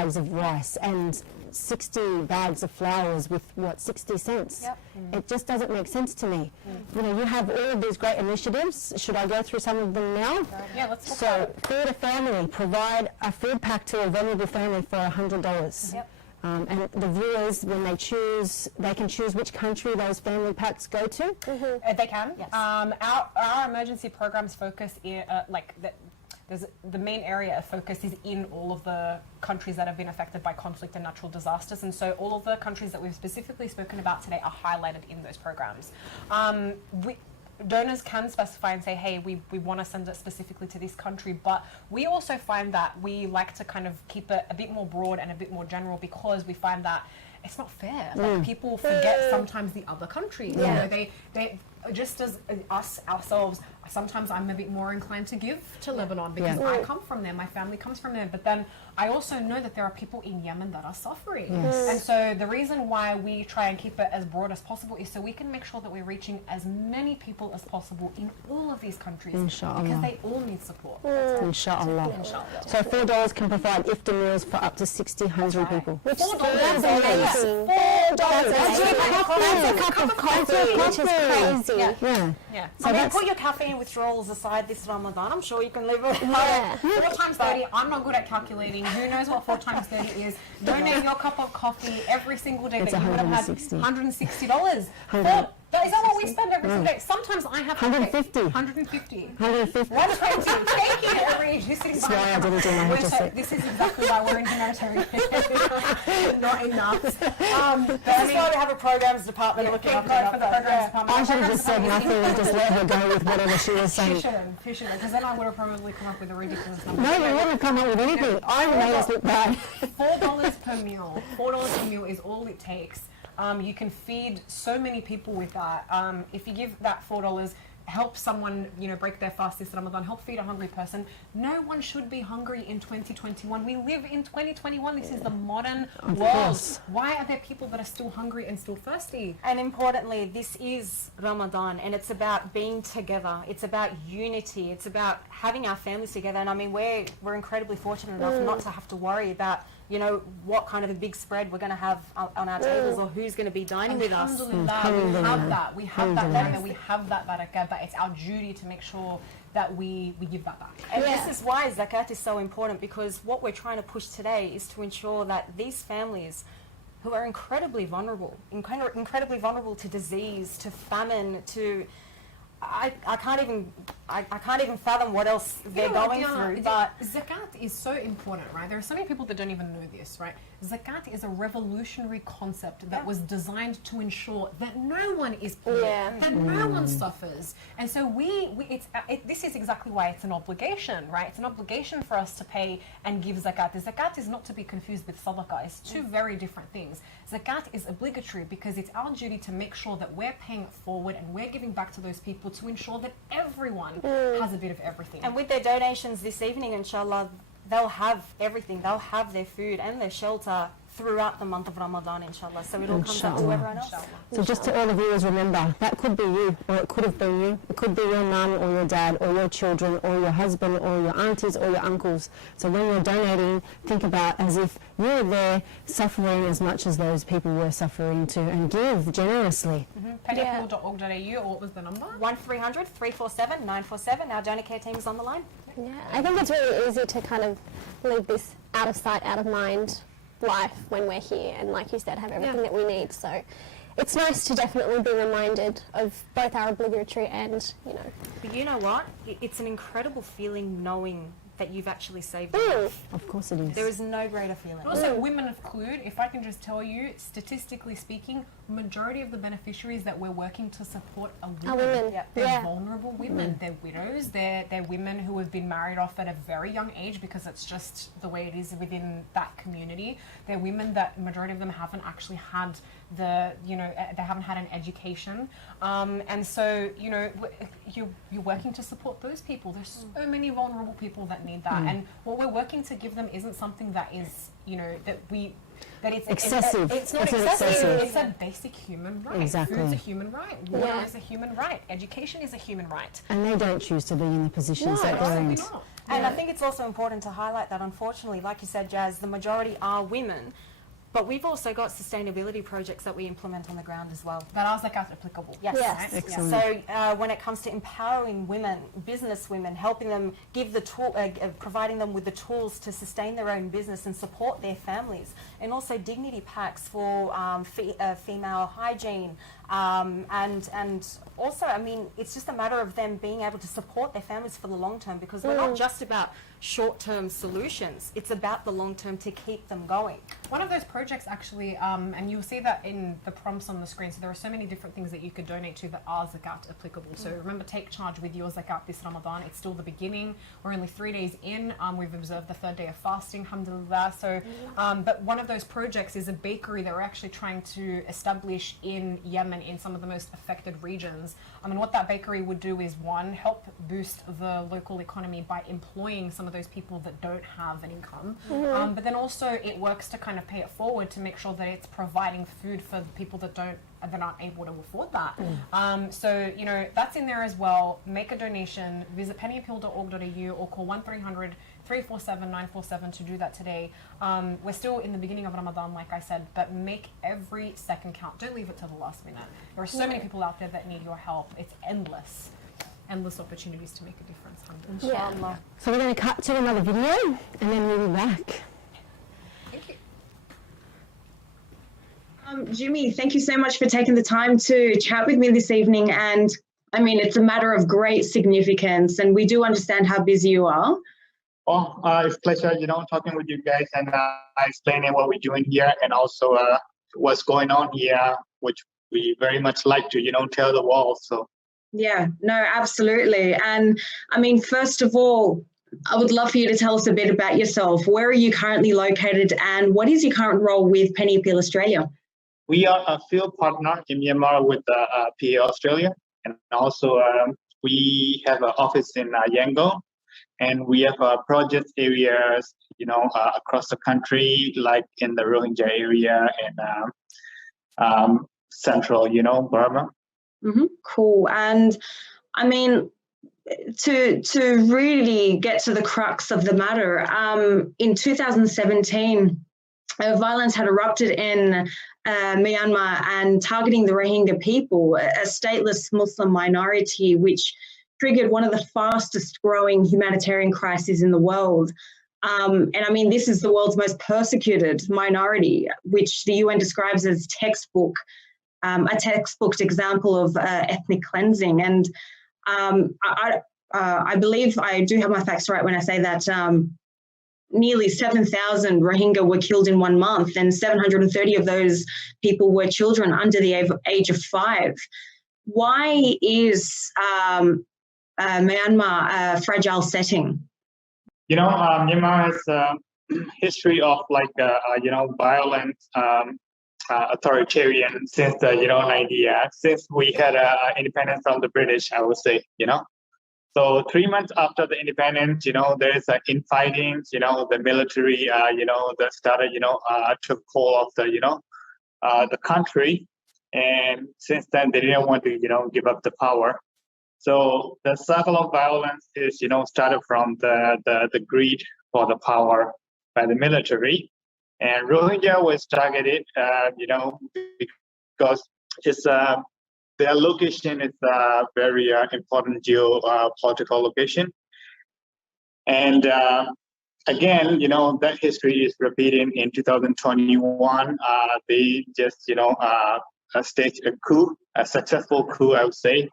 bags of rice and 60 bags of flour is with, what, 60 cents? Yep. It just doesn't make sense to me. You know, you have all of these great initiatives. Should I go through some of them now? Yeah, let's talk So, Feed a Family, provide a food pack to a vulnerable family for $100. Yep. And the viewers, when they choose, they can choose which country those family packs go to. They can. Yes. Our emergency programs focus in, the main area of focus is in all of the countries that have been affected by conflict and natural disasters, and so all of the countries that we've specifically spoken about today are highlighted in those programs. Donors can specify and say, hey, we want to send it specifically to this country, but we also find that we like to kind of keep it a bit more broad and a bit more general, because we find that it's not fair. Like, people forget sometimes the other countries. You know, they just as ourselves, sometimes I'm a bit more inclined to give to Lebanon because I come from there, my family comes from there, but then I also know that there are people in Yemen that are suffering. And so the reason why we try and keep it as broad as possible is so we can make sure that we're reaching as many people as possible in all of these countries, Inshallah. because they all need support. Inshallah. So $4 can provide iftar meals for up to 600 people. Which $4. that's amazing. $4. That's a cup of coffee, which is crazy. Yeah. I mean, put your caffeine withdrawals aside this Ramadan. I'm sure you can live it. 4 times 30, I'm not good at calculating. Who knows what 4 times 30 is? Donate your cup of coffee every single day It's that you would have had $160. Is that what we spend every single day? Sometimes I have 150. 150. 150. 120. Thank you, every sitting That's why I didn't do my hairdresser. This is exactly why we're in humanitarian. Not enough. This is why we have a programs department looking Thank after God for the programs department. I should have just said nothing and just let her go with whatever she was saying. She shouldn't, because then I would have probably come up with a ridiculous number. No, you wouldn't have come up with anything. I made us look bad. $4 per meal. $4 per meal is all it takes. You can feed so many people with that. If you give that $4, help someone, break their fast this Ramadan, help feed a hungry person. No one should be hungry in 2021. We live in 2021. This is the modern world. Why are there people that are still hungry and still thirsty? And importantly, this is Ramadan, and it's about being together. It's about unity. It's about having our families together. And I mean, we're incredibly fortunate enough not to have to worry about, what kind of a big spread we're going to have on our tables, or who's going to be dining with us. Alhamdulillah, we have that and we have that barakah, but it's our duty to make sure that we give that back. And this is why zakat is so important, because what we're trying to push today is to ensure that these families who are incredibly vulnerable to disease, to famine, to I can't even fathom what else they're going through. But zakat is so important, right? There are so many people that don't even know this, right? Zakat is a revolutionary concept that was designed to ensure that no one is poor, that no one suffers. And so this is exactly why it's an obligation, right? It's an obligation for us to pay and give zakat. The zakat is not to be confused with sadaqah. It's two very different things. Zakat is obligatory because it's our duty to make sure that we're paying it forward and we're giving back to those people to ensure that everyone has a bit of everything. And with their donations this evening, inshallah, they'll have everything. They'll have their food and their shelter throughout the month of Ramadan, inshallah. So it all comes out to everyone else. So just to all the viewers, remember, that could be you, or it could have been you. It could be your mum or your dad or your children or your husband or your aunties or your uncles. So when you're donating, think about as if you're there suffering as much as those people were suffering too, and give generously. Pennypool.org.au, or what was the number? 1300 347 947. Our donor care team is on the line. Yeah, I think it's really easy to kind of leave this out of sight, out of mind life when we're here, and like you said, have everything that we need. So it's nice to definitely be reminded of both our obligatory and, But you know what? It's an incredible feeling knowing that you've actually saved life. Of course it is. There is no greater feeling. Also, women include, if I can just tell you, statistically speaking, majority of the beneficiaries that we're working to support are women. They're vulnerable women. They're widows. They're women who have been married off at a very young age because it's just the way it is within that community. They're women that majority of them haven't actually had they haven't had an education. And so, you're working to support those people. There's so many vulnerable people that need that. And what we're working to give them isn't something that is, that that it's Excessive. It's not It's not excessive. excessive. It's a basic human right. Exactly. Food's a human right. Water Yeah. is a human right. Education is a human right. And they don't choose to be in the positions that they're Absolutely in. not. And I think it's also important to highlight that, unfortunately, like you said, Jazz, the majority are women. But we've also got sustainability projects that we implement on the ground as well. That are zakat applicable. Yes. Yes. Excellent. So when it comes to empowering women, business women, helping them give the tool, providing them with the tools to sustain their own business and support their families, and also dignity packs for female hygiene, and also, I mean, it's just a matter of them being able to support their families for the long term, because we're not just about short-term solutions. It's about the long term to keep them going. One of those projects actually, and you'll see that in the prompts on the screen, so there are so many different things that you could donate to that are zakat applicable. So remember, take charge with your zakat this Ramadan. It's still the beginning. We're only 3 days in. We've observed the 3rd day of fasting, alhamdulillah. So, but one of those projects is a bakery that we're actually trying to establish in Yemen, in some of the most affected regions. I mean, what that bakery would do is, one, help boost the local economy by employing some of those people that don't have an income. But then also it works to kind of pay it forward to make sure that it's providing food for the people that aren't able to afford that. So, you know, that's in there as well. Make a donation, visit pennyappeal.org.au or call 1300 347 947 to do that today. We're still in the beginning of Ramadan, like I said, but make every second count. Don't leave it till the last minute. There are so many people out there that need your help. It's endless opportunities to make a difference. Yeah. So we're going to cut to another video and then we'll be back. Thank you. Jimmy, thank you so much for taking the time to chat with me this evening. And I mean, it's a matter of great significance, and we do understand how busy you are. Oh, it's a pleasure, talking with you guys and explaining what we're doing here, and also what's going on here, which we very much like to, tell the world. So. Yeah, no, absolutely. And I mean, first of all, I would love for you to tell us a bit about yourself. Where are you currently located, and what is your current role with Penny Appeal Australia? We are a field partner in Myanmar with PA Australia, and also we have an office in Yangon, and we have project areas, across the country, like in the Rohingya area and central, Burma. Mm-hmm. Cool. And I mean, to really get to the crux of the matter, in 2017, violence had erupted in Myanmar and targeting the Rohingya people, a stateless Muslim minority, which triggered one of the fastest growing humanitarian crises in the world. And I mean, this is the world's most persecuted minority, which the UN describes as a textbook example of ethnic cleansing. And I believe I do have my facts right when I say that nearly 7,000 Rohingya were killed in 1 month, and 730 of those people were children under the age of 5. Why is Myanmar a fragile setting? Myanmar has a history of violent, authoritarian since the since we had independence from the British, I would say. So 3 months after the independence, there is infighting. The military, that started, took hold of the country, and since then they didn't want to, give up the power. So the cycle of violence is, started from the greed for the power by the military, and Rohingya was targeted, because it's their location is a very important geopolitical location, and again, that history is repeating in 2021. They just, staged a coup, a successful coup, I would say.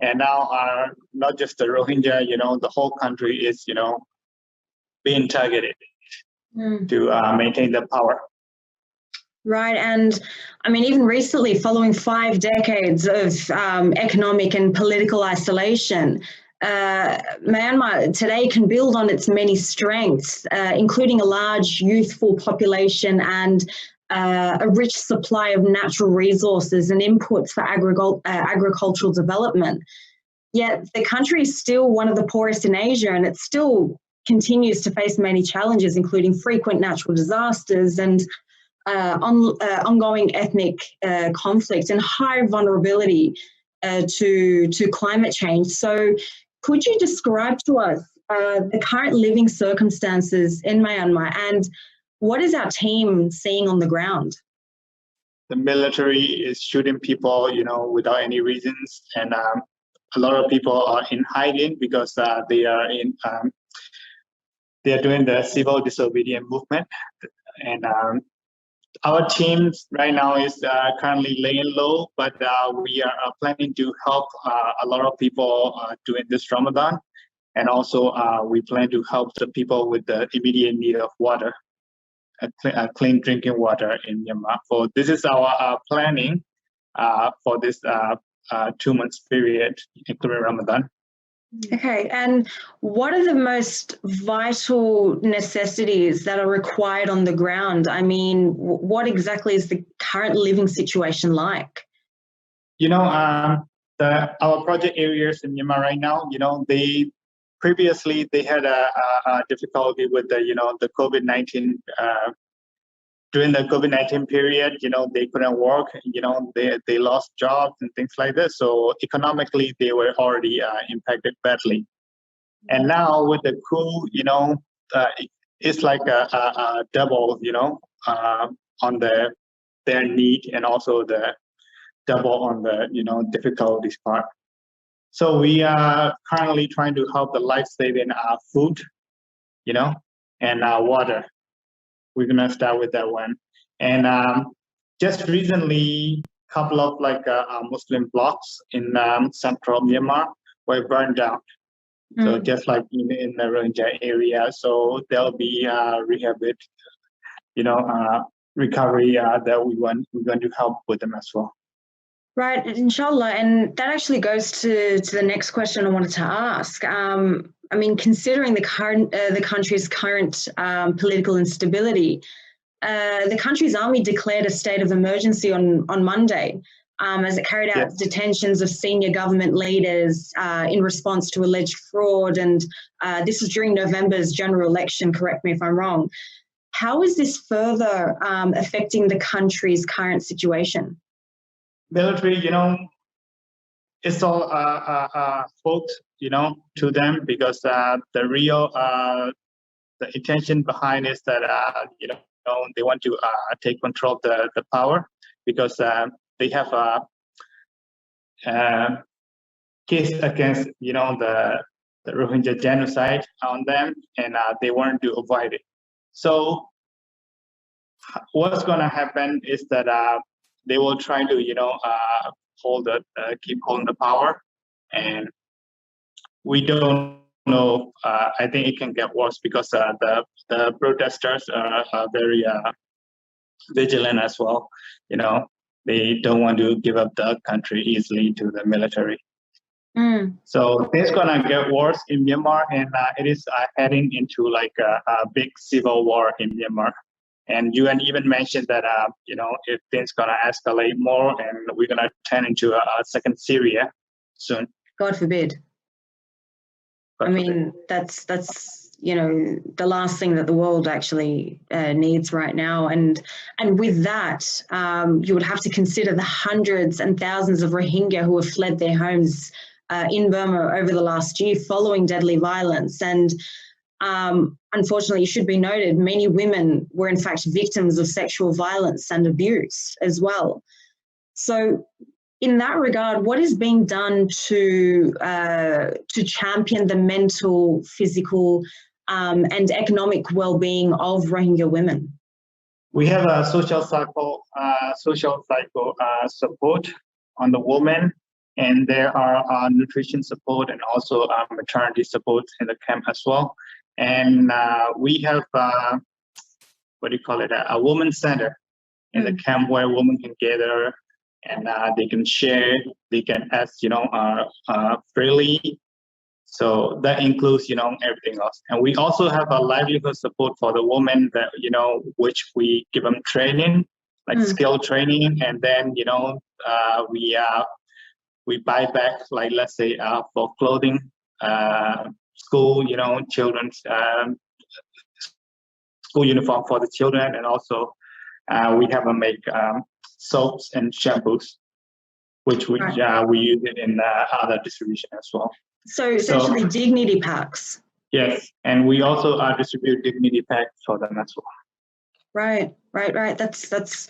And now not just the Rohingya, the whole country is, being targeted to maintain the power. Right. And I mean, even recently, following 5 decades of economic and political isolation, Myanmar today can build on its many strengths, including a large youthful population and a rich supply of natural resources and inputs for agricultural development. Yet the country is still one of the poorest in Asia, and it still continues to face many challenges, including frequent natural disasters and ongoing ethnic conflict and high vulnerability to climate change. So could you describe to us the current living circumstances in Myanmar, and what is our team seeing on the ground? The military is shooting people, without any reasons, and a lot of people are in hiding because they are doing the civil disobedience movement, and our team right now is currently laying low, but we are planning to help a lot of people during this Ramadan, and also we plan to help the people with the immediate need of water. Clean drinking water in Myanmar. So this is our planning for this 2 months period, including Ramadan. Okay, and what are the most vital necessities that are required on the ground? I mean, what exactly is the current living situation like? Our project areas in Myanmar right now, previously they had a difficulty with the COVID-19. During the COVID-19 period, they couldn't work. They lost jobs and things like this. So economically, they were already impacted badly. And now with the coup, it's like a double, on their need, and also the double on the difficulties part. So we are currently trying to help the life-saving food, and water. We're gonna start with that one. And just recently, a couple of Muslim blocks in central Myanmar were burned down. So just like in the Rohingya area, so there'll be recovery that we're going to help with them as well. Right, inshallah, and that actually goes to the next question I wanted to ask. I mean, considering the country's current political instability, the country's army declared a state of emergency on Monday as it carried out detentions of senior government leaders in response to alleged fraud, and this was during November's general election. Correct me if I'm wrong. How is this further affecting the country's current situation? Military, it's all fault, to them, because the real the intention behind is that they want to take control of the power, because they have a case against the Rohingya genocide on them, and they want to avoid it. So what's going to happen is that they will try to keep holding the power, and we don't know. I think it can get worse, because the protesters are very vigilant as well. They don't want to give up the country easily to the military. So it's gonna get worse in Myanmar, and it is heading into a big civil war in Myanmar. And UN even mentioned that if things gonna escalate more, and we're gonna turn into a second Syria soon. God forbid. I mean, that's the last thing that the world actually needs right now. And with that, you would have to consider the hundreds and thousands of Rohingya who have fled their homes in Burma over the last year following deadly violence. And unfortunately, it should be noted, many women were in fact victims of sexual violence and abuse as well. So in that regard, what is being done to champion the mental, physical, and economic well-being of Rohingya women? We have a social cycle support on the women, and there are nutrition support and also maternity support in the camp as well. And we have a women's center in the camp where women can gather, and they can share, they can ask, freely. So that includes, everything else. And we also have a livelihood support for the women that, which we give them training, like skill training. And then, we buy back, like, let's say, for clothing, school, children's school uniform for the children, and also We have make soaps and shampoos, which we use it in other distribution as well. So essentially dignity packs. Yes, and we also distribute dignity packs for them as well. Right. That's.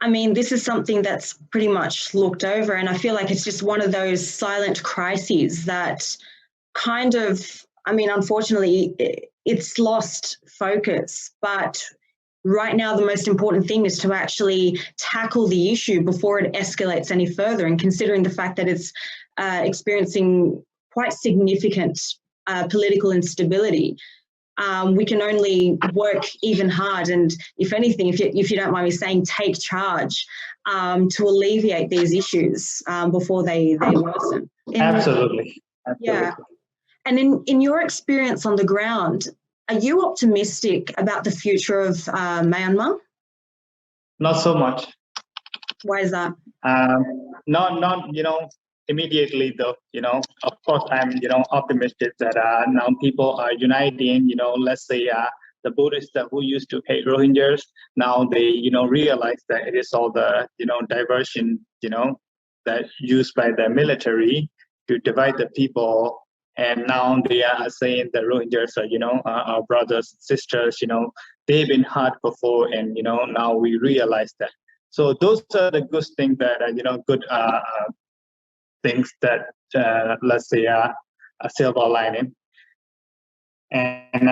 I mean, this is something that's pretty much looked over, and I feel like it's just one of those silent crises that kind of. I mean, unfortunately, it's lost focus. But right now, the most important thing is to actually tackle the issue before it escalates any further. And considering the fact that it's experiencing quite significant political instability. We can only work even hard and, if anything, if you don't mind me saying, take charge to alleviate these issues before they worsen. Absolutely. Yeah. And in your experience on the ground, are you optimistic about the future of Myanmar? Not so much. Why is that? Not immediately though, of course I'm, optimistic that now people are uniting, let's say the Buddhists who used to hate Rohingyas, now they, realize that it is all the, diversion, that used by the military to divide the people. And now they are saying that Rohingyas are, our brothers, sisters, they've been hurt before, and, now we realize that. So those are the good things that, good things that, let's say, a silver lining. And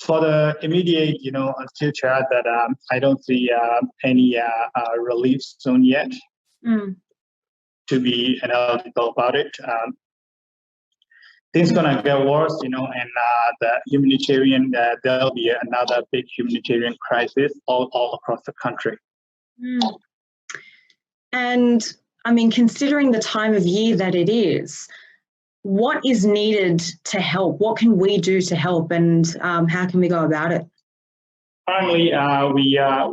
for the immediate, future, that I don't see any relief soon yet to be analytical about it. Things gonna get worse, and the humanitarian, there'll be another big humanitarian crisis all across the country. And I mean, considering the time of year that it is, what is needed to help? What can we do to help, and how can we go about it? Currently,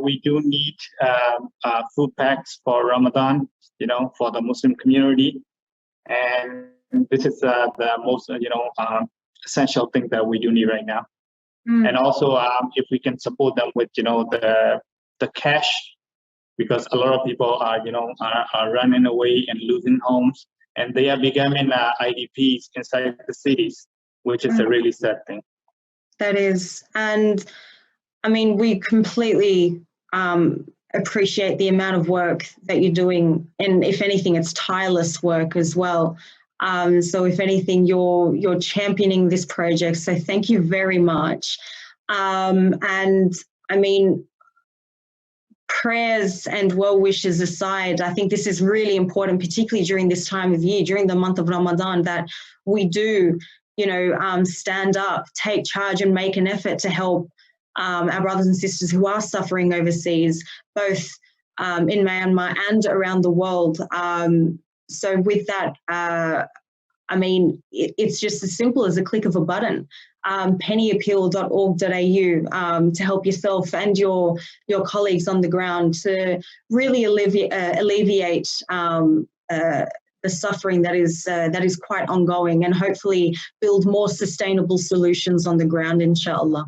we do need food packs for Ramadan, for the Muslim community, and this is the most, essential thing that we do need right now. And also, if we can support them with, the cash, because a lot of people are, are running away and losing homes, and they are becoming IDPs inside the cities, which is a really sad thing. That is, and I mean, we completely appreciate the amount of work that you're doing, and if anything, it's tireless work as well. So if anything, you're championing this project. So thank you very much. And I mean, prayers and well wishes aside, I think this is really important, particularly during this time of year, during the month of Ramadan, that we do, stand up, take charge, and make an effort to help our brothers and sisters who are suffering overseas, both in Myanmar and around the world. So with that, I mean, it's just as simple as a click of a button. pennyappeal.org.au to help yourself and your colleagues on the ground to really alleviate the suffering that is quite ongoing, and hopefully build more sustainable solutions on the ground, inshallah.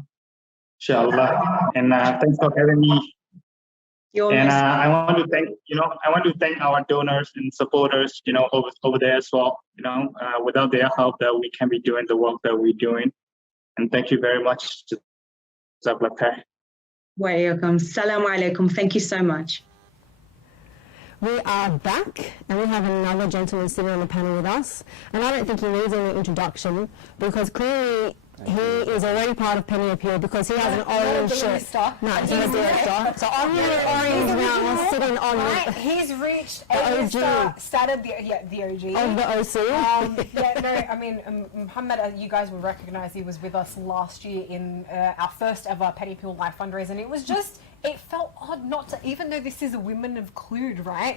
Inshallah. And thanks for having me. I want to thank our donors and supporters, over there as well. Without their help, that we can be doing the work that we're doing. And thank you very much. Jazakallah. Wa alaikum. Assalamu alaikum. Thank you so much. We are back, and we have another gentleman sitting on the panel with us. And I don't think he needs any introduction, because clearly he is already part of Penny Appeal, because he has an orange shirt. No, he's not a director. So I'm really orange now, sitting on Right, he's reached OG. started the OG. Of the OC. I mean, Muhammad, you guys will recognise he was with us last year in our first ever Penny Appeal Live fundraiser, and it was just, it felt odd not to, even though this is a Women of Clued, right?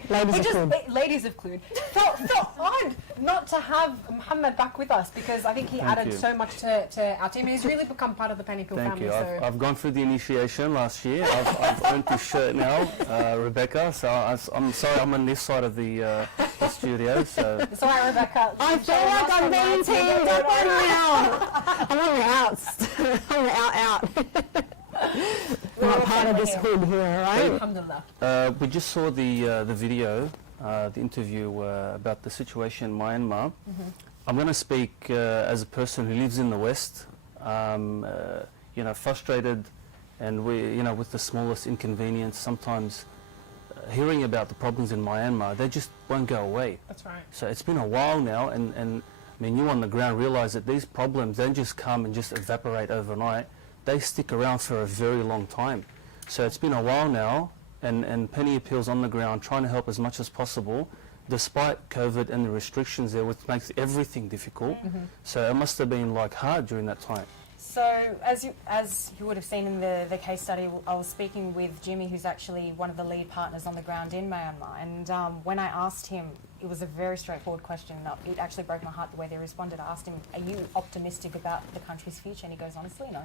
Ladies of Clued. Felt odd not to have Muhammad back with us, because I think he added so much to our team. He's really become part of the Penny Appeal family. Thank you. I've gone through the initiation last year. I've earned this shirt now, Rebecca. So I'm sorry I'm on this side of the studio. So. Sorry, Rebecca. I feel like I'm being teamed up right now. I'm on the outs. I'm on the out. We're not part of this hood here, right? Alhamdulillah. We just saw the video, the interview about the situation in Myanmar. I'm going to speak as a person who lives in the West, you know, frustrated, and with the smallest inconvenience, sometimes hearing about the problems in Myanmar, they just won't go away. That's right. So it's been a while now, and I mean, you on the ground realize that these problems don't just come and just evaporate overnight. They stick around for a very long time. So it's been a while now, and Penny Appeal's on the ground trying to help as much as possible, despite COVID and the restrictions there, which makes everything difficult. So it must have been like hard during that time. So as you would have seen in the case study, I was speaking with Jimmy, who's actually one of the lead partners on the ground in Myanmar. And when I asked him, it was a very straightforward question. It actually broke my heart the way they responded. I asked him, are you optimistic about the country's future? And he goes, honestly, no.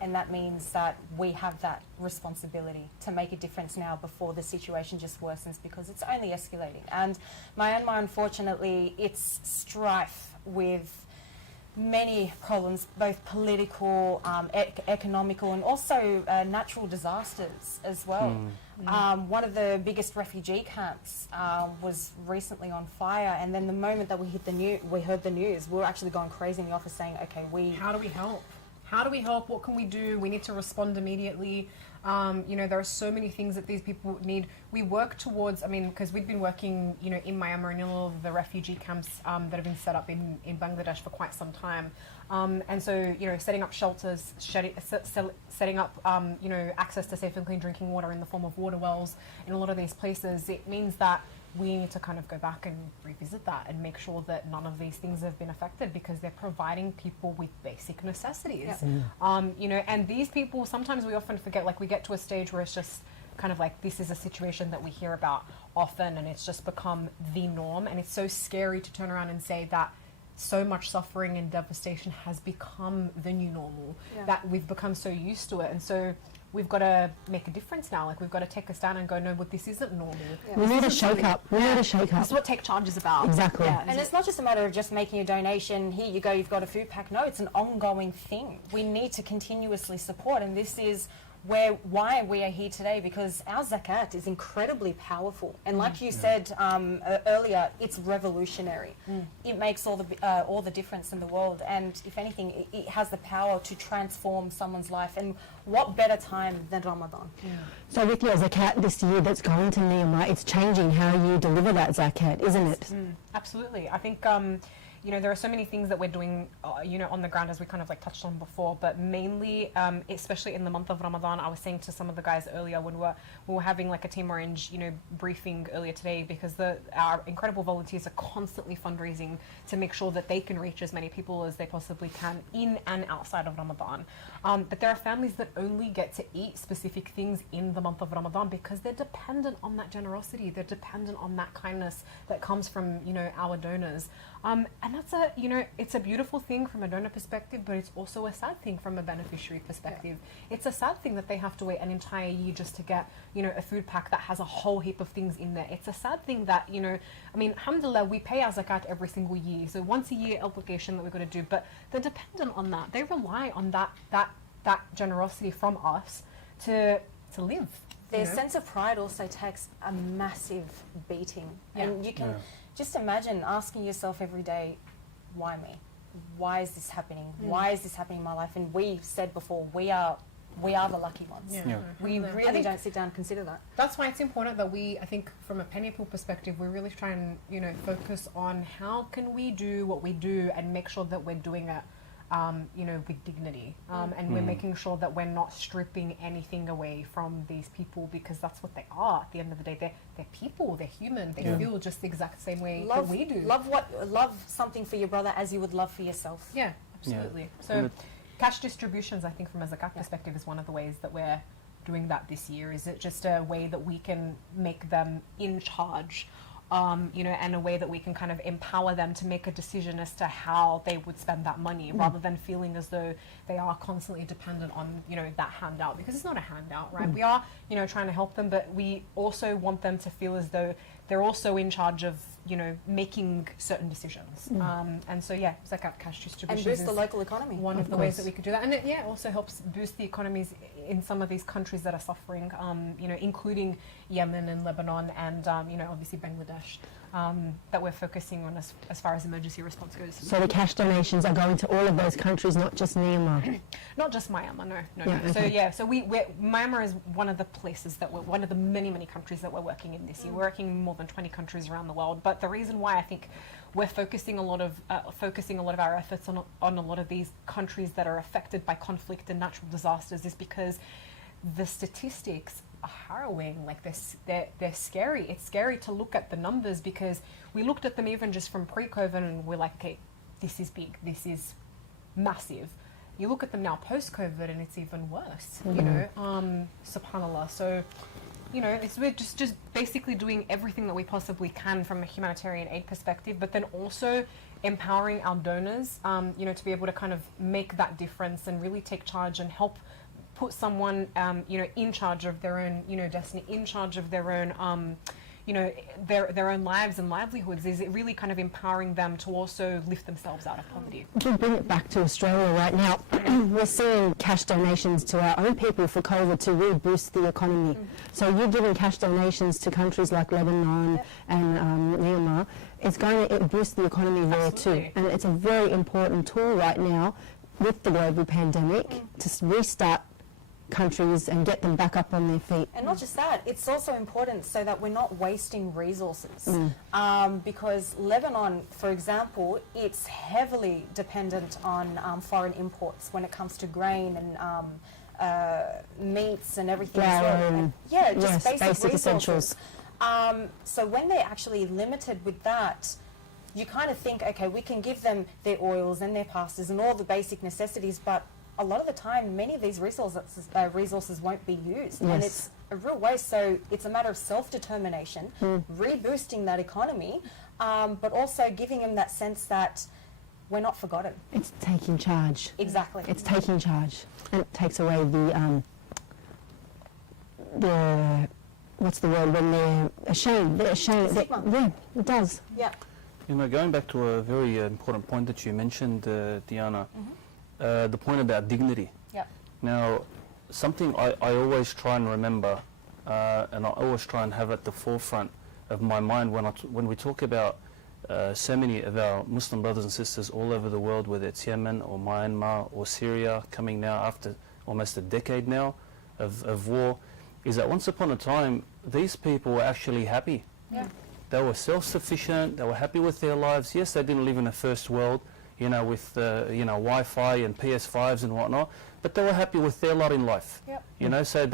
And that means that we have that responsibility to make a difference now before the situation just worsens, because it's only escalating. And Myanmar, unfortunately, it's strife with many problems, both political, economical, and also natural disasters as well. One of the biggest refugee camps was recently on fire, and then the moment that we heard the news, we were actually going crazy in the office saying, okay, How do we help? How do we help? What can we do? We need to respond immediately. You know, there are so many things that these people need. We work towards, I mean, because we've been working, you know, in Myanmar and in all of the refugee camps that have been set up in Bangladesh for quite some time. And so, you know, setting up shelters, setting up, you know, access to safe and clean drinking water in the form of water wells in a lot of these places, it means that we need to kind of go back and revisit that and make sure that none of these things have been affected, because they're providing people with basic necessities. You know, and these people, sometimes we often forget, like we get to a stage where it's just kind of like, this is a situation that we hear about often and it's just become the norm, and it's so scary to turn around and say that so much suffering and devastation has become the new normal, that we've become so used to it. And so we've got to make a difference now. Like, we've got to take a stand and go, no, but this isn't normal. We need a shake-up. We need a shake-up. That's what Take Charge is about. Exactly. And it's not just a matter of just making a donation, here you go, you've got a food pack. No, it's an ongoing thing. We need to continuously support, and this is why we are here today, because our zakat is incredibly powerful, and like you said earlier, it's revolutionary. It makes all the difference in the world, and if anything, it has the power to transform someone's life. And what better time than Ramadan? So with your zakat this year that's going to Myanmar, it's changing how you deliver that zakat, isn't it? Absolutely. I think you know, there are so many things that we're doing, you know, on the ground, as we kind of like touched on before, but mainly, especially in the month of Ramadan, I was saying to some of the guys earlier when we were having like a Team Orange, you know, briefing earlier today, because our incredible volunteers are constantly fundraising to make sure that they can reach as many people as they possibly can in and outside of Ramadan. But there are families that only get to eat specific things in the month of Ramadan because they're dependent on that generosity, they're dependent on that kindness that comes from, you know, our donors. And that's you know, it's a beautiful thing from a donor perspective, but it's also a sad thing from a beneficiary perspective. It's a sad thing that they have to wait an entire year just to get, you know, a food pack that has a whole heap of things in there. It's a sad thing that, you know, I mean, alhamdulillah, we pay our zakat every single year. So once a year obligation that we've got to do, but they're dependent on that. They rely on that generosity from us to live. Their sense of pride also takes a massive beating. And you can just imagine asking yourself every day, why me? Why is this happening? Why is this happening in my life? And we said before, we are the lucky ones. We really don't sit down and consider that. That's why it's important that I think from a Penny Appeal perspective, we really try and, you know, focus on how can we do what we do and make sure that we're doing it, you know, with dignity, and we're making sure that we're not stripping anything away from these people, because that's what they are. At the end of the day, they're people, they're human, they feel just the exact same way that we do. Love something for your brother as you would love for yourself. Yeah, absolutely. So cash distributions, I think from a zakat perspective, is one of the ways that we're doing that this year. Is it just a way that we can make them in charge, you know, and a way that we can kind of empower them to make a decision as to how they would spend that money, rather than feeling as though they are constantly dependent on, you know, that handout, because it's not a handout, right? We are, you know, trying to help them, but we also want them to feel as though they're also in charge of, you know, making certain decisions. And so, yeah, zakat cash And distribution boost the is local economy. one of the ways that we could do that. And it, yeah, also helps boost the economies in some of these countries that are suffering, you know, including Yemen and Lebanon and, you know, obviously Bangladesh, that we're focusing on as far as emergency response goes. So the cash donations are going to all of those countries, not just Myanmar. Not just Myanmar, no. Yeah, So okay. yeah, so Myanmar is one of the places that we're, one of the many countries that we're working in this year. We're working in more than 20 countries around the world. But the reason why I think we're focusing a lot of our efforts on a lot of these countries that are affected by conflict and natural disasters is because the statistics are harrowing. Like they're scary. It's scary to look at the numbers because we looked at them even just from pre-COVID and we're like, okay, this is big, this is massive. You look at them now post-COVID and it's even worse, you know, subhanAllah. So, you know, we're just basically doing everything that we possibly can from a humanitarian aid perspective, but then also empowering our donors, you know, to be able to kind of make that difference and really take charge and help put someone, you know, in charge of their own, you know, destiny, in charge of their own, you know, their own lives and livelihoods. Is it really kind of empowering them to also lift themselves out of poverty? To bring it back to Australia right now, we're seeing cash donations to our own people for COVID to really boost the economy. So you're giving cash donations to countries like Lebanon and Myanmar. It's going to boost the economy there Absolutely. too. And it's a very important tool right now with the global pandemic to restart countries and get them back up on their feet. And not just that, it's also important so that we're not wasting resources. Because Lebanon, for example, it's heavily dependent on foreign imports when it comes to grain and meats and everything. as well. Flour And, yeah, just yes, basic resources. essentials. So when they're actually limited with that, you kind of think, okay, we can give them their oils and their pastas and all the basic necessities, but a lot of the time, many of these resources won't be used, and Yes. it's a real waste. So it's a matter of self-determination, reboosting that economy, but also giving them that sense that we're not forgotten. It's taking charge. Exactly. It's taking charge, and it takes away the what's the word when they're ashamed? They're ashamed. Stigma. Yeah, it does. Yeah. You know, going back to a very important point that you mentioned, Diana, the point about dignity. Yeah. Now, something I always try and remember, and I always try and have at the forefront of my mind when we talk about so many of our Muslim brothers and sisters all over the world, whether it's Yemen or Myanmar or Syria, coming now after almost a decade now of war, is that once upon a time, these people were actually happy. Yeah. They were self-sufficient, they were happy with their lives. Yes, they didn't live in a first world, you know, with, you know, Wi-Fi and PS5s and whatnot, but they were happy with their lot in life. Yep. You know, so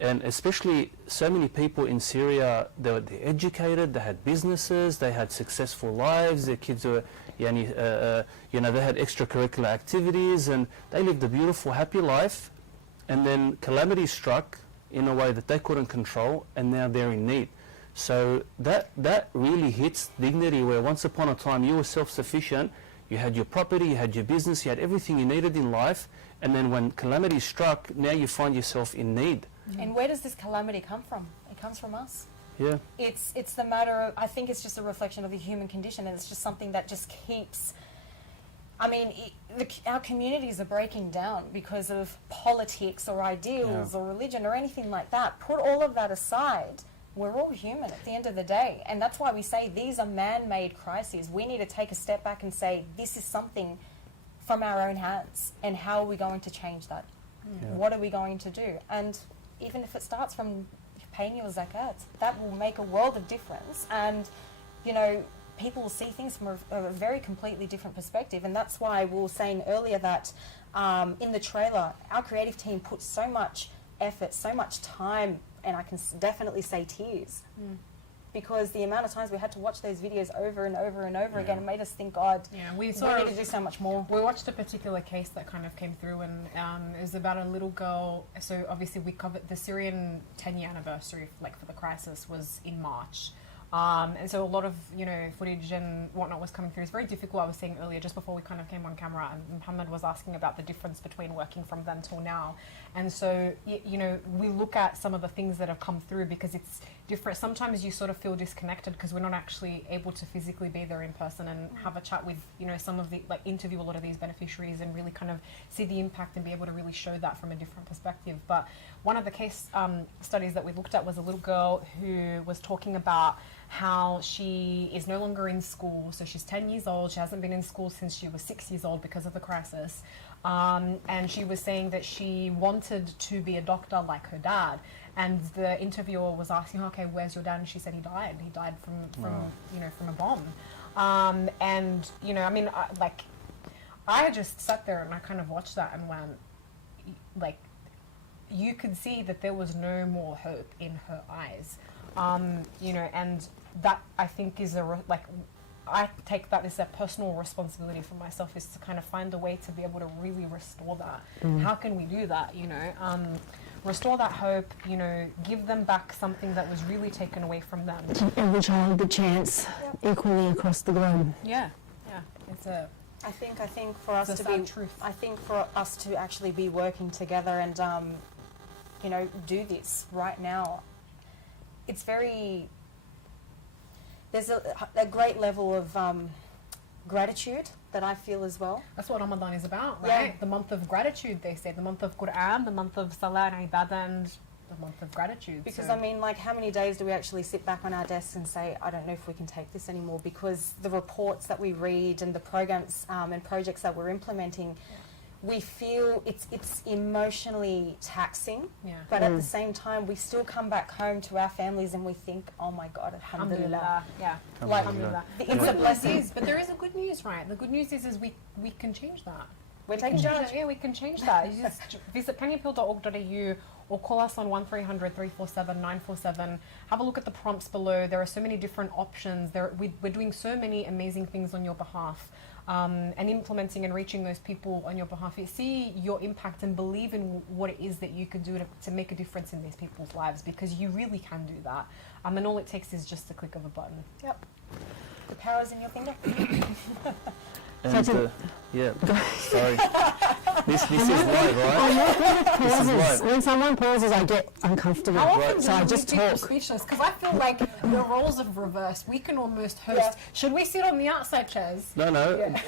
and especially so many people in Syria, they're educated, they had businesses, they had successful lives, their kids were, you know, they had extracurricular activities, and they lived a beautiful, happy life, and then calamity struck in a way that they couldn't control, and now they're in need. So that really hits dignity, where once upon a time you were self-sufficient, you had your property, you had your business, you had everything you needed in life, and then when calamity struck, now you find yourself in need. And where does this calamity come from? It comes from us. Yeah. It's the matter of, I think it's just a reflection of the human condition, and it's just something that just keeps, I mean, our communities are breaking down because of politics or ideals or religion or anything like that. Put all of that aside. We're all human at the end of the day, and that's why we say these are man-made crises. We need to take a step back and say, this is something from our own hands, and how are we going to change that? What are we going to do? And even if it starts from paying your zakat, that will make a world of difference. And, you know, people will see things from a very completely different perspective, and that's why we were saying earlier that in the trailer, our creative team put so much effort, so much time, and I can definitely say tears, because the amount of times we had to watch those videos over and over and over again, it made us think, God, we need to do so much more. We watched a particular case that kind of came through, and it was about a little girl. So obviously we covered the Syrian 10-year anniversary, like for the crisis, was in March. And so a lot of, footage and whatnot was coming through. It's very difficult. I was saying earlier, just before we kind of came on camera, and Muhammad was asking about the difference between working from then till now. And so, we look at some of the things that have come through because it's different. Sometimes you sort of feel disconnected because we're not actually able to physically be there in person and have a chat with, some of the, interview a lot of these beneficiaries and really kind of see the impact and be able to really show that from a different perspective. But one of the case studies that we looked at was a little girl who was talking about how she is no longer in school. So she's 10 years old. She hasn't been in school since she was 6 years old because of the crisis. And she was saying that she wanted to be a doctor like her dad. And the interviewer was asking her, okay, where's your dad? And she said he died. He died from a bomb. I just sat there and I kind of watched that and went, you could see that there was no more hope in her eyes. And that I think is I take that as a personal responsibility for myself, is to kind of find a way to be able to really restore that. How can we do that? Restore that hope, give them back something that was really taken away from them. Give every child the chance equally across the globe. Yeah. It's a I think for us to be truth. I think for us to actually be working together and do this right now, it's there's a great level of gratitude that I feel as well. That's what Ramadan is about, right? Yeah. The month of gratitude, they say. The month of Quran, the month of Salah and Ibadah, and the month of gratitude. Because, so. how many days do we actually sit back on our desks and say, I don't know if we can take this anymore? Because the reports that we read and the programs and projects that we're implementing, we feel it's emotionally taxing. Yeah. But at the same time, we still come back home to our families and we think, oh my God, alhamdulillah. Yeah. Alhamdulillah. It's a blessing. But there is a good news, right? The good news is we can change that. We're taking charge. Yeah, we can change that. You just visit pennyappeal.org.au or call us on 1300 347 947. Have a look at the prompts below. There are so many different options. We're doing so many amazing things on your behalf. And implementing and reaching those people on your behalf. You see your impact and believe in what it is that you can do to make a difference in these people's lives, because you really can do that. And all it takes is just the click of a button. Yep. The power's in your finger. And sorry. This is live, right? I'm not good with This is pauses. live. When someone pauses, I get uncomfortable. How often So I do just people talk. speechless? Because I feel like the roles have reversed. We can almost host. Yeah. Should we sit on the outside chairs? No.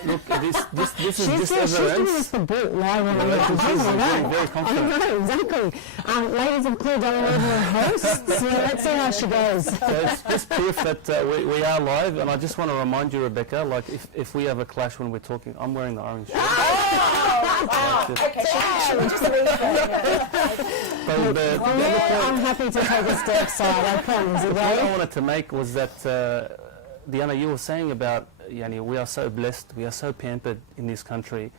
Look, this is She's doing evidence. this for boot live on the Yeah, did you know that? very I confident. know, exactly. Ladies have cleared down the level of host, so let's see how she goes. So it's just proof that we are live, and I just want to remind you, Rebecca, if we have a clash when we're talking, I'm wearing the orange shirt. Okay, should we just leave it? But the other I'm point, happy to take a step side, I promise, the point I okay? wanted to make was that, Diana, you were saying about, we are so blessed, we are so pampered in this country,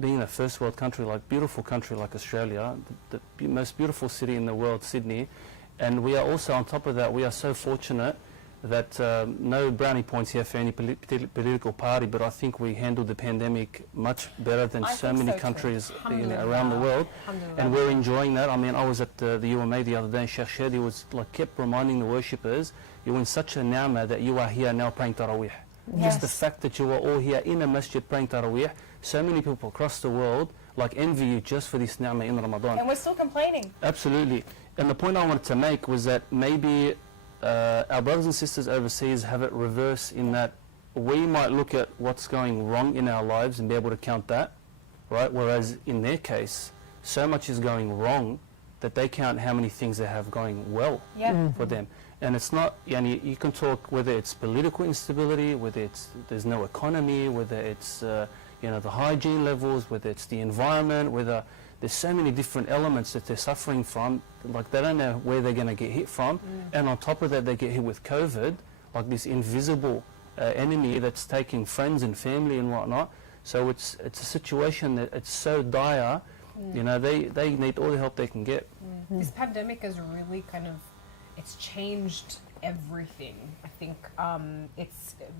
being a first world country, beautiful country like Australia, the most beautiful city in the world, Sydney, and we are also, on top of that, we are so fortunate that no brownie points here for any political party, but I think we handled the pandemic much better than I so think many so too. countries Alhamdulillah. around the world, Alhamdulillah. and we're enjoying that. I mean, I was at the UMA the other day, and Sheikh Shadi was kept reminding the worshippers, you're in such a ni'mah that you are here now praying Taraweeh. Just the fact that you are all here in a masjid praying Taraweeh, so many people across the world envy you just for this ni'mah in Ramadan. And we're still complaining. Absolutely. And the point I wanted to make was that maybe our brothers and sisters overseas have it reverse, in that we might look at what's going wrong in our lives and be able to count that, right? Whereas in their case, so much is going wrong that they count how many things they have going well for them. And it's not, you can talk whether it's political instability, whether there's no economy, whether it's the hygiene levels, whether it's the environment, whether there's so many different elements that they're suffering from, they don't know where they're going to get hit from, and on top of that they get hit with COVID, this invisible enemy that's taking friends and family and whatnot. So it's a situation that it's so dire, they need all the help they can get. This pandemic has really it's changed everything. I think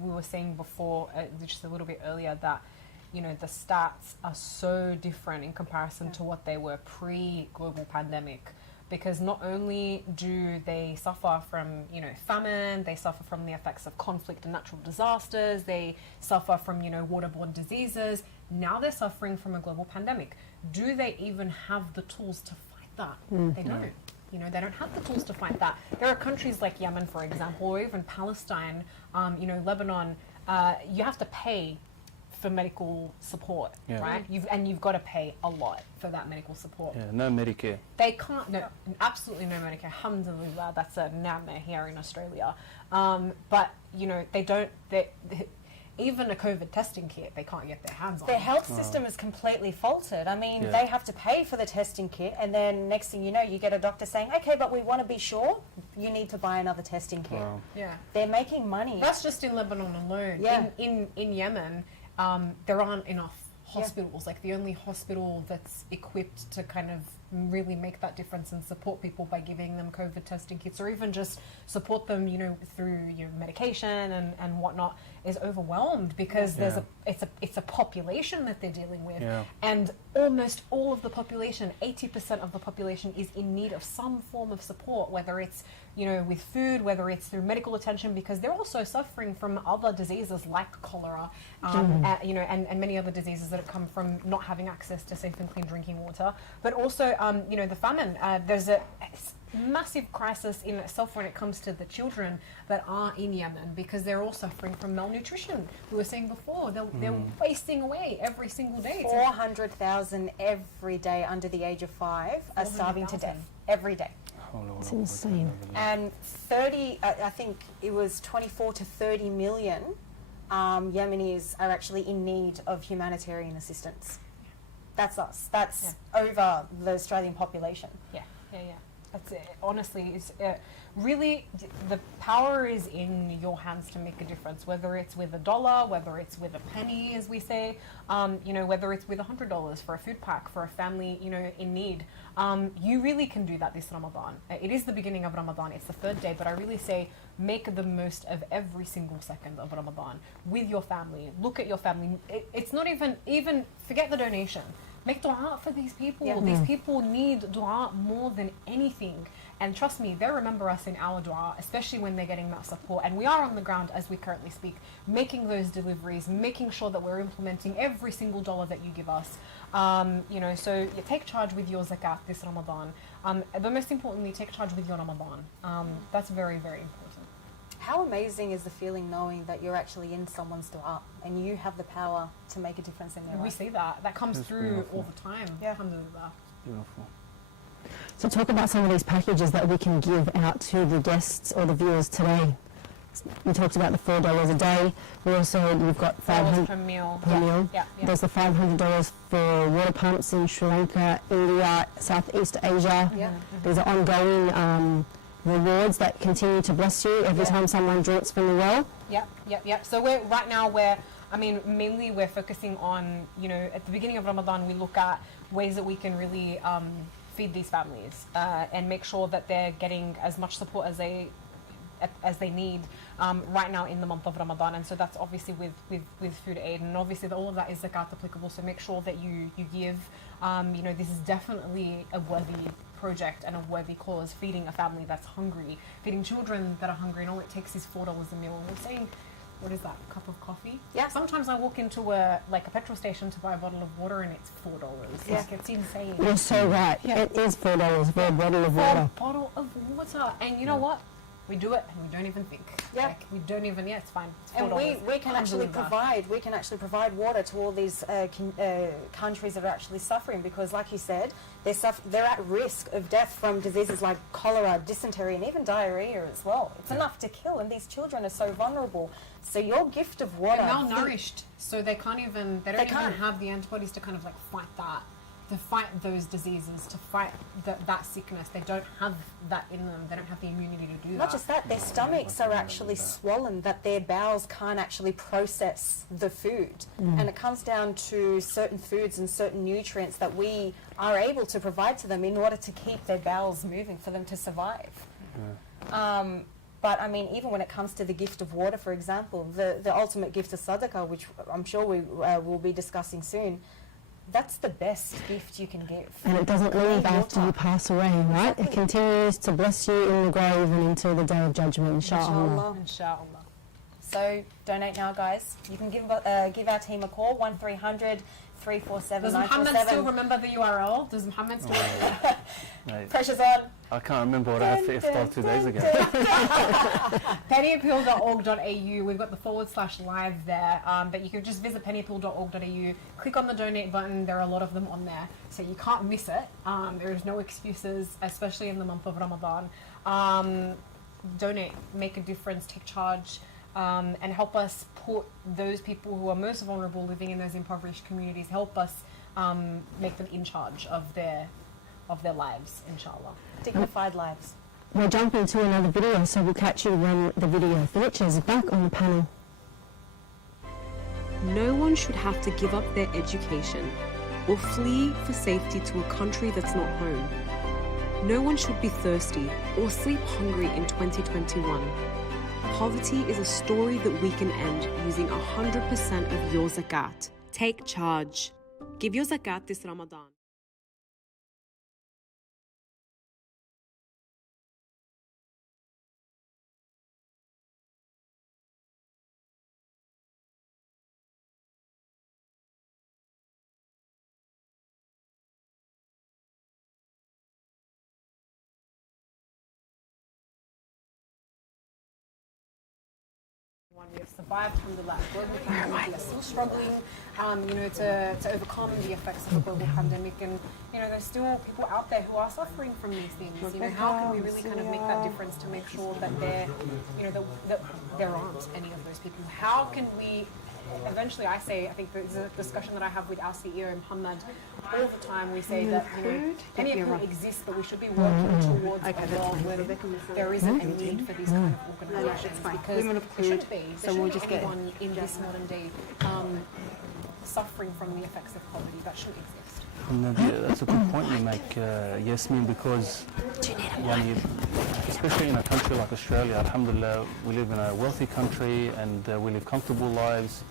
we were saying before, just a little bit earlier, that the stats are so different in comparison to what they were pre-global pandemic. because not only do they suffer from, you know, famine, they suffer from the effects of conflict and natural disasters, they suffer from, you know, waterborne diseases. Now they're suffering from a global pandemic. Do they even have the tools to fight that? They don't. You know, they don't have the tools to fight that. There are countries like Yemen, for example, or even Palestine, you know, Lebanon. You have to pay for medical support, right? You've got to pay a lot for that medical support. Yeah, no Medicare. They can't, no, absolutely no Medicare. Alhamdulillah, that's a nightmare here in Australia. But, you know, even a COVID testing kit, they can't get their hands on. Their health system is completely faltered. I mean, they have to pay for the testing kit, and then next thing you know, you get a doctor saying, okay, but we want to be sure, you need to buy another testing kit. Wow. Yeah. They're making money. That's just in Lebanon alone. Yeah. In Yemen, there aren't enough hospitals. Like the only hospital that's equipped to kind of really make that difference and support people by giving them COVID testing kits, or even just support them, you know, through medication and whatnot, is overwhelmed because it's a population that they're dealing with, and almost all of the population, 80% of the population, is in need of some form of support, whether it's, you know, with food, whether it's through medical attention, because they're also suffering from other diseases like cholera, you know, and many other diseases that have come from not having access to safe and clean drinking water, but also, you know, the famine. There's a massive crisis in itself when it comes to the children that are in Yemen, because they're all suffering from malnutrition. We were saying before, they're wasting away every single day. 400,000 every day under the age of 5 are starving to death every day. It's insane. And 30, I think it was 24 to 30 million Yemenis are actually in need of humanitarian assistance. That's us. That's over the Australian population. Yeah. That's it. Honestly, it's really, the power is in your hands to make a difference, whether it's with $1, whether it's with a penny, as we say, you know, whether it's with $100 for a food pack for a family, you know, in need. You really can do that this Ramadan. It is the beginning of Ramadan. It's the 3rd day, but I really say make the most of every single second of Ramadan with your family. Look at your family. It's not even forget the donation. Make dua for these people. Yeah. These people need dua more than anything. And trust me, they remember us in our dua, especially when they're getting that support. And we are on the ground as we currently speak, making those deliveries, making sure that we're implementing every single dollar that you give us. You know, so you take charge with your zakat this Ramadan. But most importantly, take charge with your Ramadan. That's very, very important. How amazing is the feeling knowing that you're actually in someone's dua and you have the power to make a difference in their life? We see that. That comes That's through beautiful. all the time. Yeah. Alhamdulillah. Beautiful. So talk about some of these packages that we can give out to the guests or the viewers today. We talked about the $4 a day. We also, you've got $500 $500 per meal. per meal. Yeah. There's the $500 for water pumps in Sri Lanka, India, Southeast Asia. Yeah. There's ongoing rewards that continue to bless you every time someone drinks from the well. Yep. So mainly we're focusing on, you know, at the beginning of Ramadan, we look at ways that we can really feed these families and make sure that they're getting as much support as they need right now in the month of Ramadan. And so that's obviously with food aid, and obviously all of that is zakat applicable. So make sure that you give, you know, this is definitely a worthy project and a worthy cause, feeding a family that's hungry, feeding children that are hungry, and all it takes is $4 a meal. We're saying, what is that, a cup of coffee? Yeah. Sometimes I walk into a petrol station to buy a bottle of water and it's $4. Yeah. Like, it's insane. You're so right. Yeah. It is $4 for a bottle of For water. a bottle of water. And you know what? We do it and we don't even think. Yeah. Like, we don't even, it's fine. It's And $4. we can actually Alhamdulillah. provide water to all these countries that are actually suffering, because like you said, they're at risk of death from diseases like cholera, dysentery, and even diarrhea as well. It's enough to kill, and these children are so vulnerable. So your gift of water, They're malnourished, so they don't even have the antibodies to kind of like fight that, to fight those diseases, to fight that sickness. They don't have that in them. They don't have the immunity to do that. not just that, their stomachs are actually swollen, that their bowels can't actually process the food. And it comes down to certain foods and certain nutrients that we are able to provide to them in order to keep their bowels moving for them to survive. But I mean, even when it comes to the gift of water, for example, the ultimate gift of sadaqah, which I'm sure we will be discussing soon, that's the best gift you can give. And it doesn't leave after you pass away, right? It continues to bless you in the grave and until the day of judgment, inshallah. Inshallah. So donate now, guys. You can give our team a call, 1300 347 Does Muhammad still remember the URL? Does Muhammad still remember? Mate, Pressure's on. I can't remember what I had for iftar 2 days ago. pennyappeal.org.au. We've got the /live there, but you can just visit pennyappeal.org.au, click on the donate button. There are a lot of them on there, so you can't miss it. There is no excuses, especially in the month of Ramadan. Donate, make a difference, take charge, and help us put those people who are most vulnerable, living in those impoverished communities, help us make them in charge of their lives, inshallah. Dignified lives. We're jumping to another video, so we'll catch you when the video finishes. Back on the panel. No one should have to give up their education or flee for safety to a country that's not home. No one should be thirsty or sleep hungry in 2021. Poverty is a story that we can end using 100% of your zakat. Take charge. Give your zakat this Ramadan. We have survived, alhamdulillah. Global pandemic, we are still struggling, to overcome the effects of a global pandemic, and there's still people out there who are suffering from these things. How can we really kind of make that difference to make sure that that there aren't any of those people? How can we? Eventually, I think there's a discussion that I have with our CEO Muhammad all the time. We say that any of exists, but we should be working towards a world where there isn't a need for these kind of organisations, because there shouldn't be. There shouldn't be anyone in this modern day suffering from the effects of poverty. That shouldn't exist. Yeah, that's a good point you make, Yasmin, because especially in a country like Australia, alhamdulillah, we live in a wealthy country and we live comfortable lives.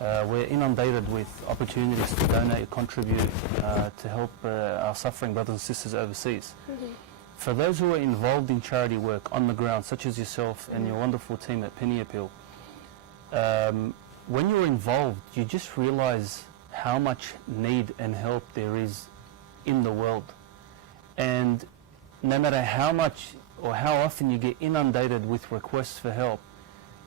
We're inundated with opportunities to donate, contribute, to help our suffering brothers and sisters overseas. For those who are involved in charity work on the ground, such as yourself and your wonderful team at Penny Appeal, when you're involved, you just realize how much need and help there is in the world. And no matter how much or how often you get inundated with requests for help,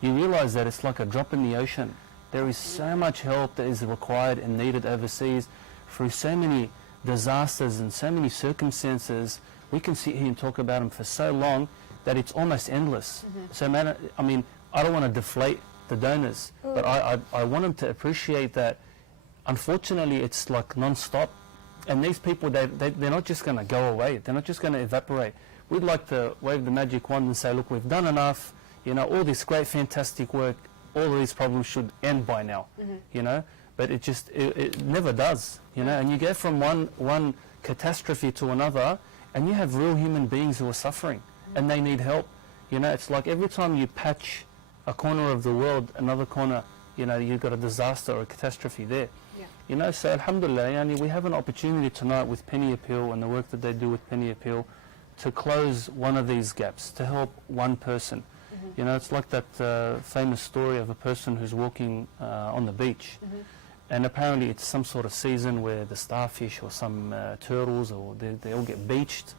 you realize that it's like a drop in the ocean. There is so much help that is required and needed overseas through so many disasters and so many circumstances. We can sit here and talk about them for so long that it's almost endless. So I don't want to deflate the donors, but I want them to appreciate that unfortunately it's like non-stop, and these people, they're not just going to go away, they're not just going to evaporate. We'd like to wave the magic wand and say, look, we've done enough, all this great fantastic work, all of these problems should end by now, but it never does, and you go from one catastrophe to another, and you have real human beings who are suffering and they need help. It's like every time you patch a corner of the world, another corner, you've got a disaster or a catastrophe there. So alhamdulillah, we have an opportunity tonight with Penny Appeal and the work that they do with Penny Appeal to close one of these gaps, to help one person. It's like that famous story of a person who's walking on the beach, and apparently it's some sort of season where the starfish or some turtles, or they all get beached,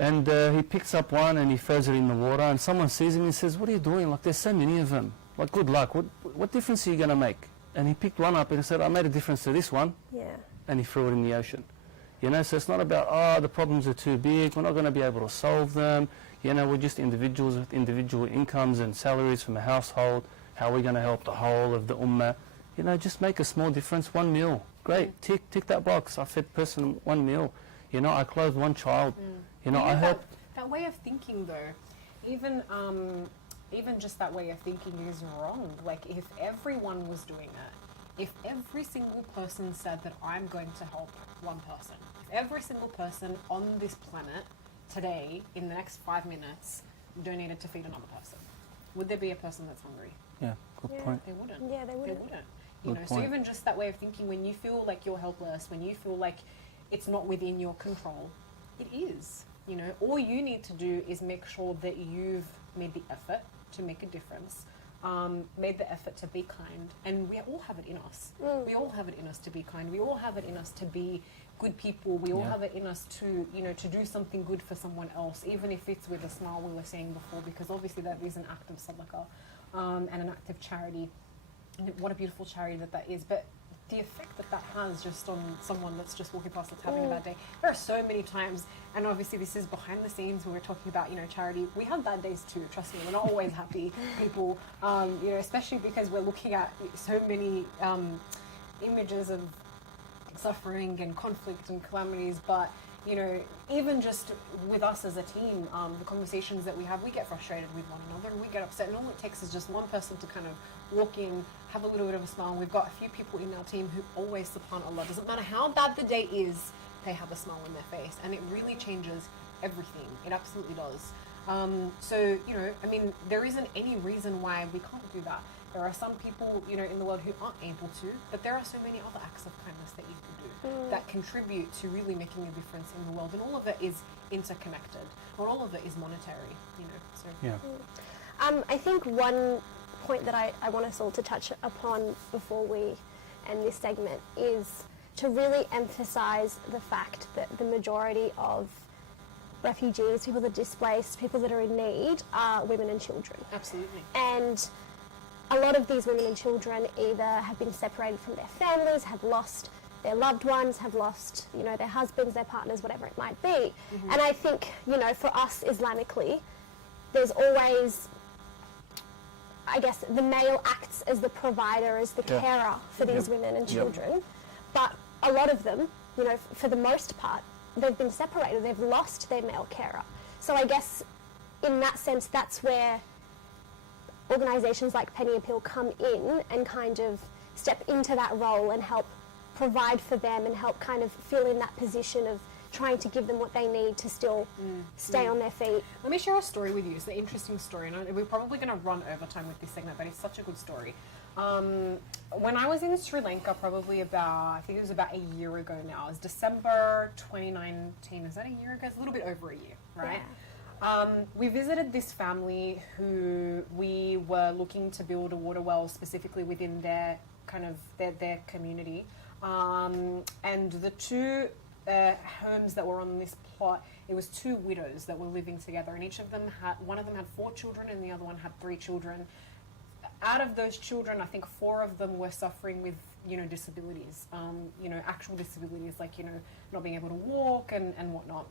and he picks up one and he throws it in the water, and someone sees him and says, what are you doing? Like, there's so many of them. Like, good luck. What difference are you going to make? And he picked one up and he said, I made a difference to this one. And he threw it in the ocean. So it's not about, the problems are too big, we're not going to be able to solve them. We're just individuals with individual incomes and salaries from a household. How are we going to help the whole of the ummah? Just make a small difference. 1 meal. Great. Tick that box. I fed person 1 meal. I clothed 1 child. I helped. That way of thinking, though, even just that way of thinking is wrong. Like, if everyone was doing it, if every single person said that I'm going to help one person, if every single person on this planet today, in the next 5 minutes, donated to feed another person, would there be a person that's hungry? Yeah, good point. They wouldn't. Yeah, they wouldn't. You Good know, so point. even just that way of thinking, when you feel like you're helpless, when you feel like it's not within your control, it is. You know, all you need to do is make sure that you've made the effort to make a difference, made the effort to be kind, and we all have it in us. We all have it in us to be kind. We all have it in us to be good people. We all have it in us to, you know, to do something good for someone else, even if it's with a smile, we were saying before, because obviously that is an act of sadaqah, and an act of charity. And what a beautiful charity that is. But the effect that that has just on someone that's just walking past that's having a bad day. There are so many times, and obviously this is behind the scenes when we're talking about, you know, charity. We have bad days too, trust me. We're not always happy people, you know, especially because we're looking at so many images of suffering and conflict and calamities. But, you know, even just with us as a team, the conversations that we have, we get frustrated with one another and we get upset. And all it takes is just one person to kind of walk in, have a little bit of a smile. We've got a few people in our team who always, subhanAllah, doesn't matter how bad the day is, they have a smile on their face. And it really changes everything. It absolutely does. So, you know, I mean, there isn't any reason why we can't do that. There are some people, you know, in the world who aren't able to, but there are so many other acts of kindness that you can do that contribute to really making a difference in the world. And all of it is interconnected. Not all of it is monetary, you know. So Yeah. I think one point that I want us all to touch upon before we end this segment is to really emphasise the fact that the majority of refugees, people that are displaced, people that are in need are women and children. absolutely. And a lot of these women and children either have been separated from their families, have lost their loved ones, have lost, you know, their husbands, their partners, whatever it might be. And I think, you know, for us Islamically, there's always, I guess, the male acts as the provider, as the carer for these women and children. But a lot of them, you know, for the most part, they've been separated, they've lost their male carer. So I guess in that sense, that's where organisations like Penny Appeal come in and kind of step into that role and help provide for them and help kind of fill in that position of trying to give them what they need to still stay on their feet. Let me share a story with you. It's an interesting story, and we're probably going to run over time with this segment, but it's such a good story. When I was in Sri Lanka, probably about, I think it was about a year ago now. It was December 2019. Is that a year ago? It's a little bit over a year, right? We visited this family who we were looking to build a water well specifically within their kind of their community. And the two homes that were on this plot, it was two widows that were living together, and each of them one of them had 4 children and the other one had 3 children. Out of those children, I think 4 of them were suffering with, you know, disabilities, you know, actual disabilities, like, you know, not being able to walk and whatnot.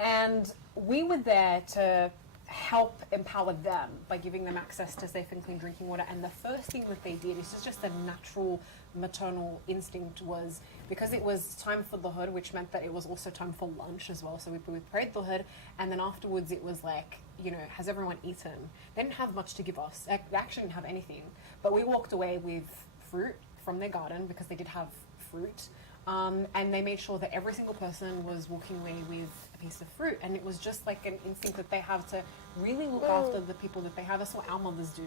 And we were there to help empower them by giving them access to safe and clean drinking water. And the first thing that they did, this is just a natural maternal instinct, was because it was time for the dhuhr, which meant that it was also time for lunch as well. So we prayed the dhuhr, and then afterwards it was like, you know, has everyone eaten? They didn't have much to give us. They actually didn't have anything. But we walked away with fruit from their garden, because they did have fruit. And they made sure that every single person was walking away with a piece of fruit. And it was just like an instinct that they have to really look after the people that they have. That's what our mothers do.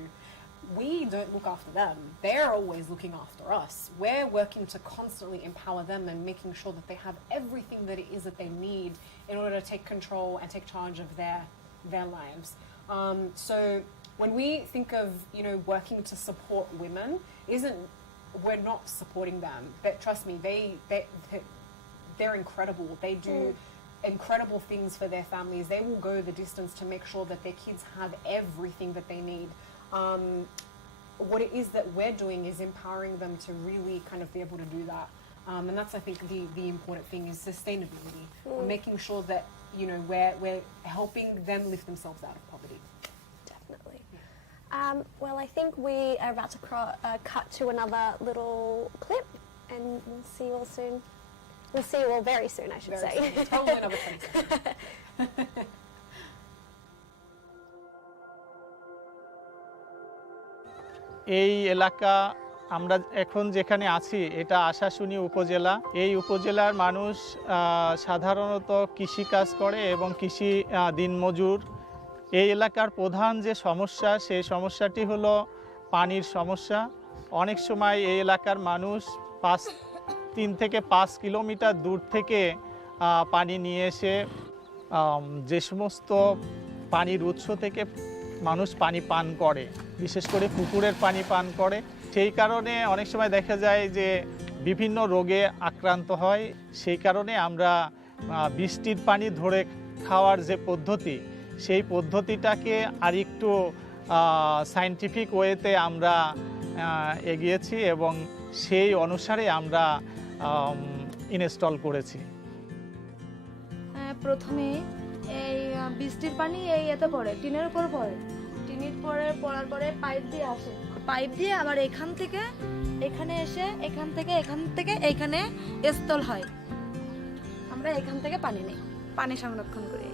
We don't look after them. They're always looking after us. We're working to constantly empower them and making sure that they have everything that it is that they need in order to take control and take charge of their lives. So when we think of, you know, working to support women, we're not supporting them. But trust me, they're incredible. They do incredible things for their families. They will go the distance to make sure that their kids have everything that they need. What it is that we're doing is empowering them to really kind of be able to do that. And that's, I think, the important thing is sustainability. Making sure that, you know, we're helping them lift themselves out of poverty. Definitely. Well, I think we are about to cut to another little clip, and we'll see you all soon. We'll see you all very soon, I should say. Soon. Probably another 20 seconds. এই এলাকা আমরা এখন যেখানে আছি এটা আশাশুনি উপজেলা। এই উপজেলার মানুষ সাধারণত কৃষিকাজ করে এবং কৃষি দিনমজুর। এই এলাকার প্রধান যে সমস্যা, সেই সমস্যাটি হলো পানির সমস্যা। অনেক সময় এই এলাকার মানুষ 3 থেকে 5 কিলোমিটার দূর থেকে পানি নিয়ে এসে যে সমস্ত পানির উৎস থেকে মানুষ পানি পান করে, বিশেষ করে পুকুরের পানি পান করে, সেই কারণে অনেক সময় দেখা যায় যে বিভিন্ন রোগে আক্রান্ত হয়। সেই কারণে আমরা বৃষ্টির পানি ধরে খাওয়ার যে পদ্ধতি, সেই পদ্ধতিটাকে আরেকটু সায়েন্টিফিক ওয়েতে আমরা এগিয়েছি এবং সেই অনুসারে আমরা ইনস্টল করেছি। প্রথমে এই বৃষ্টির পানি এই এতে পড়ে, টিনের উপর পড়ে, টিনের পরে পড়ার পরে পাইপ দিয়ে আসে, পাইপ দিয়ে আবার এখান থেকে এখানে এসে এখান থেকে এইখানে স্থল হয়। আমরা এখান থেকে পানি নেই, পানি সংরক্ষণ করি।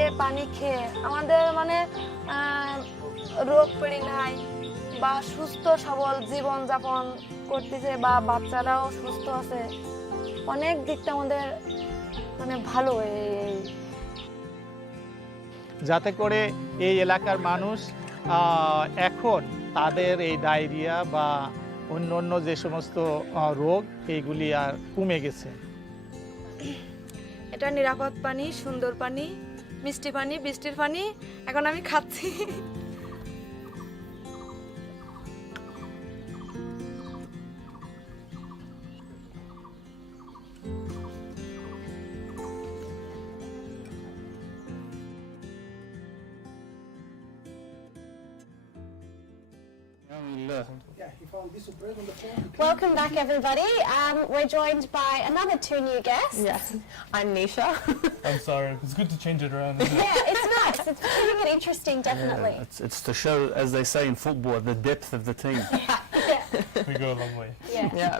এ পানি খেয়ে আমাদের মানে রোগ পড়ি নাই বা সুস্থ সবল জীবনযাপন করতেছে, বা বাচ্চারাও সুস্থ আছে, অনেক দিকটা আমাদের মানে ভালো। যাতে করে এই এলাকার মানুষ এখন তাদের এই ডায়রিয়া বা অন্য অন্য যে সমস্ত রোগ এইগুলি আর কমে গেছে। এটা নিরাপদ পানি, সুন্দর পানি, মিষ্টি পানি, বৃষ্টির পানি এখন আমি খাচ্ছি। Welcome back, everybody. We're joined by another two new guests. Yes, I'm Nisha. I'm sorry, it's good to change it around. Isn't it? Yeah, it's nice. It's keeping it interesting, definitely. Yeah, it's to show, as they say in football, the depth of the team. We go a long way. Yeah.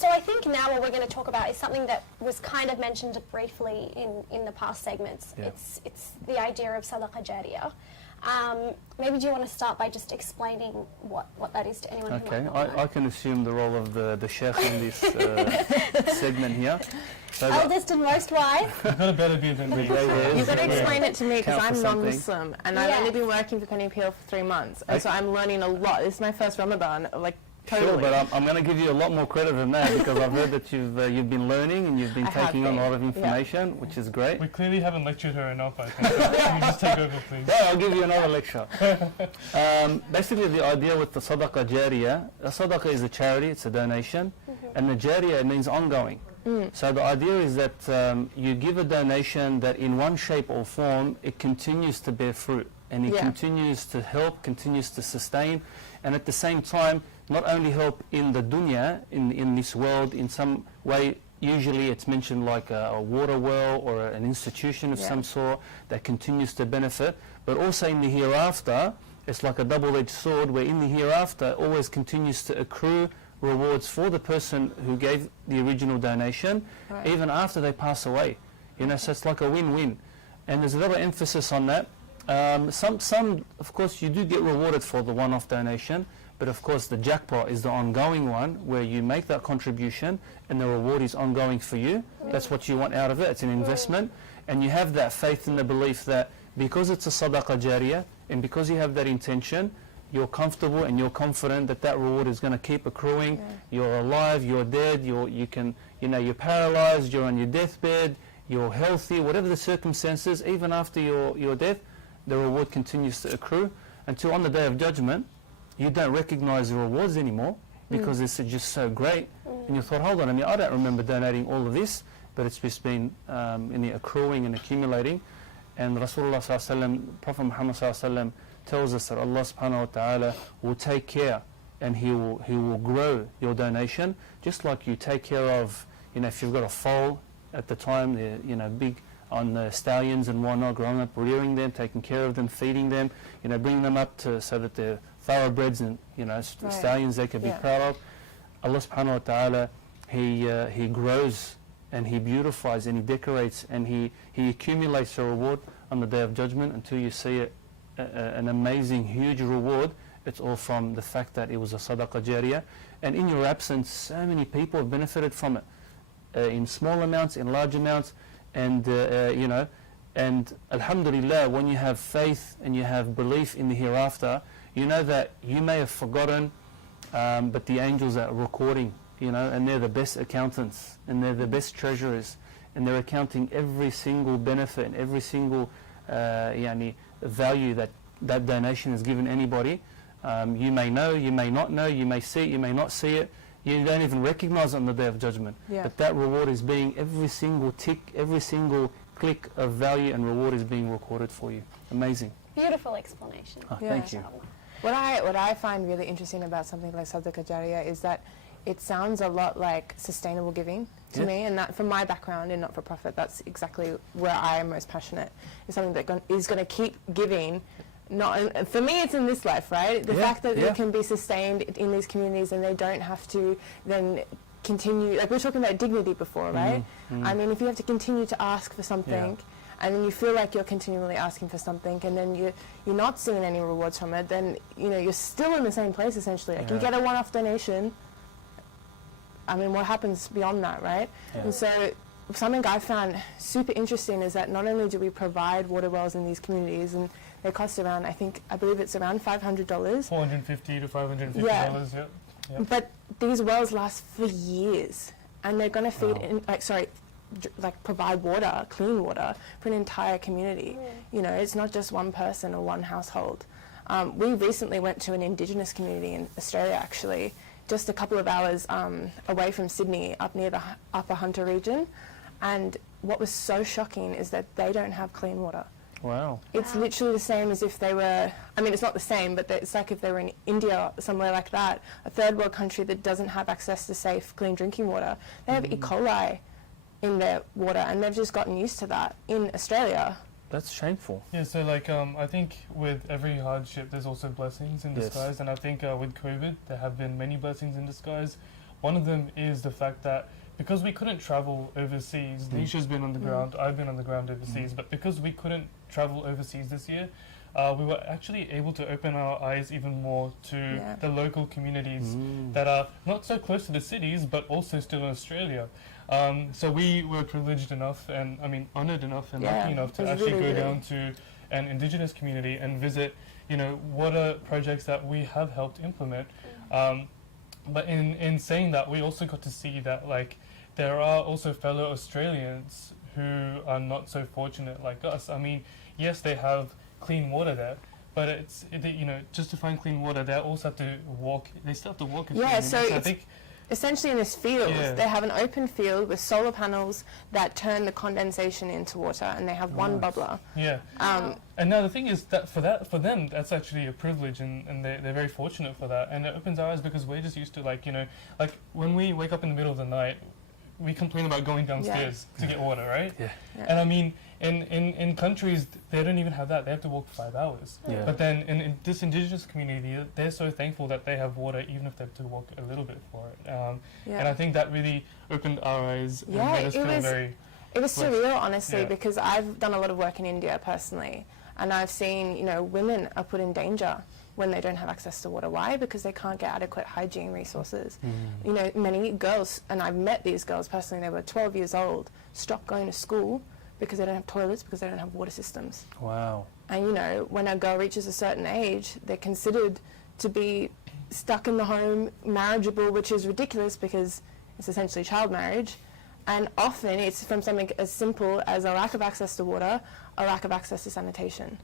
So I think now what we're going to talk about is something that was kind of mentioned briefly in the past segments. Yeah. It's the idea of Sadaqa Jariyah. Maybe do you want to start by just explaining what that is to anyone who Okay, might not know? I can assume the role of the sheikh in this segment here. So Eldest and most wise. You've got a better beard than me. You've got to explain it to me because Count for I'm something. non-Muslim and I've only been working for Coney Peel for 3 months, and so I'm learning a lot. This is my first Ramadan, like totally. Sure, but I'm going to give you a lot more credit than that because I've heard that you've been learning and you've been I have taking on a been, lot of information, which is great. We clearly haven't lectured her enough, I think. Can you just take over, please? Yeah, I'll give you another lecture. Basically, the idea with the Sadaqa Jariyah, a Sadaqa is a charity, it's a donation, and the Jariyah means ongoing. So the idea is that you give a donation that in one shape or form, it continues to bear fruit, and it continues to help, continues to sustain, and at the same time, not only help in the dunya, in this world, in some way. Usually it's mentioned like a water well or an institution of some sort that continues to benefit, but also in the hereafter, it's like a double-edged sword where in the hereafter always continues to accrue rewards for the person who gave the original donation, even after they pass away. You know, so it's like a win-win. And there's a lot of emphasis on that. Some, of course, you do get rewarded for the one-off donation, but of course the jackpot is the ongoing one where you make that contribution and the reward is ongoing for you. That's what you want out of it. It's an investment, and you have that faith and the belief that because it's a Sadaqa Jariyah and because you have that intention, you're comfortable and you're confident that that reward is going to keep accruing. You're alive, you're dead, you're paralyzed, you're on your deathbed, you're healthy, whatever the circumstances, even after your death, the reward continues to accrue until on the Day of Judgment, you don't recognize the rewards anymore because it's just so great. And you thought, hold on, I don't remember donating all of this, but it's just been accruing and accumulating. And Rasulullah sallallahu alaihi wasallam, Prophet Muhammad sallallahu alaihi wasallam, tells us that Allah subhanahu wa ta'ala will take care and He will grow your donation, just like you take care of, if you've got a foal at the time, they're, big on the stallions and whatnot, growing up, rearing them, taking care of them, feeding them, bringing them up so that they're thoroughbreds and, stallions they could be proud of. Allah subhanahu wa ta'ala, He grows and He beautifies and He decorates and He accumulates a reward on the Day of Judgment until you see it. An amazing, huge reward. It's all from the fact that it was a Sadaqa Jariyah, and in your absence so many people have benefited from it in small amounts, in large amounts, and and alhamdulillah, when you have faith and you have belief in the hereafter, you know that you may have forgotten but the angels are recording, and they're the best accountants, and they're the best treasurers, and they're accounting every single benefit and every single value that donation has given anybody. You may know, you may not know, you may see it, you may not see it. You don't even recognize it on the Day of Judgment. Yeah. But that reward is being, every single tick, every single click of value and reward is being recorded for you. Amazing. Beautiful explanation. Oh, thank you. What I find really interesting about something like Sadaqah Jariyah is that it sounds a lot like sustainable giving to me, and that from my background in not-for-profit, that's exactly where I am most passionate. It's something that is going to keep giving. Not for me, it's in this life, right? The fact that it can be sustained in these communities and they don't have to then continue, like we were talking about dignity before, right? I mean, if you have to continue to ask for something and then you feel like you're continually asking for something and then you're not seeing any rewards from it, then you're still in the same place essentially. Like you get a one-off donation, I mean, what happens beyond that, right? And so something I found super interesting is that not only do we provide water wells in these communities, and they cost around, I believe it's around $500. $450 to $550. Yeah. But these wells last for years, and they're going to feed provide water, clean water, for an entire community. It's not just one person or one household. We recently went to an Indigenous community in Australia, actually, just a couple of hours away from Sydney, up near the Upper Hunter region. And what was so shocking is that they don't have clean water. Wow. It's literally the same as if they were, I mean, it's not the same, but it's like if they were in India, somewhere like that, a third world country that doesn't have access to safe, clean drinking water. They have E. coli in their water, and they've just gotten used to that in Australia. That's shameful. Yeah, so I think with every hardship, there's also blessings in disguise, and I think with COVID, there have been many blessings in disguise. One of them is the fact that because we couldn't travel overseas, Nisha's been on the ground, I've been on the ground overseas, but because we couldn't travel overseas this year, we were actually able to open our eyes even more to the local communities that are not so close to the cities, but also still in Australia. So we were privileged enough, and honoured enough and lucky enough to actually go down to an Indigenous community and visit, water projects that we have helped implement. But in saying that, we also got to see that there are also fellow Australians who are not so fortunate like us. I mean, yes, they have clean water there, but just to find clean water, they also have to walk. They still have to walk. So I think essentially in this field, they have an open field with solar panels that turn the condensation into water, and they have one bubbler. Yeah. And now the thing is that for them, that's actually a privilege, and they're very fortunate for that. And it opens our eyes because we're just used to like when we wake up in the middle of the night, we complain about going downstairs to get water, right? And I mean, in countries, they don't even have that. They have to walk 5 hours. But then in this Indigenous community, they're so thankful that they have water, even if they have to walk a little bit for it. And I think that really opened our eyes and made us feel very... It was surreal, honestly, because I've done a lot of work in India personally, and I've seen, women are put in danger when they don't have access to water. Why? Because they can't get adequate hygiene resources. Many girls, and I've met these girls personally, they were 12 years old, stopped going to school because they don't have toilets, because they don't have water systems. Wow. And when a girl reaches a certain age, they're considered to be stuck in the home, marriageable, which is ridiculous because it's essentially child marriage. And often it's from something as simple as a lack of access to water, a lack of access to sanitation.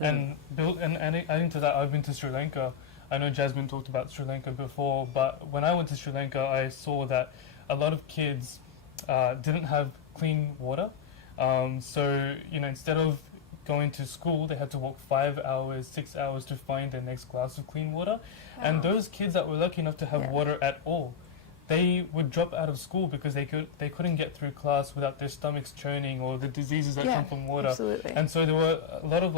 And adding to that, I've been to Sri Lanka. I know Jasmine talked about Sri Lanka before, but when I went to Sri Lanka, I saw that a lot of kids didn't have clean water. So, instead of going to school, they had to walk 5 hours, 6 hours to find their next glass of clean water. And those kids that were lucky enough to have water at all, they would drop out of school because they couldn't get through class without their stomachs churning or the diseases that come from water. Absolutely. And so there were a lot of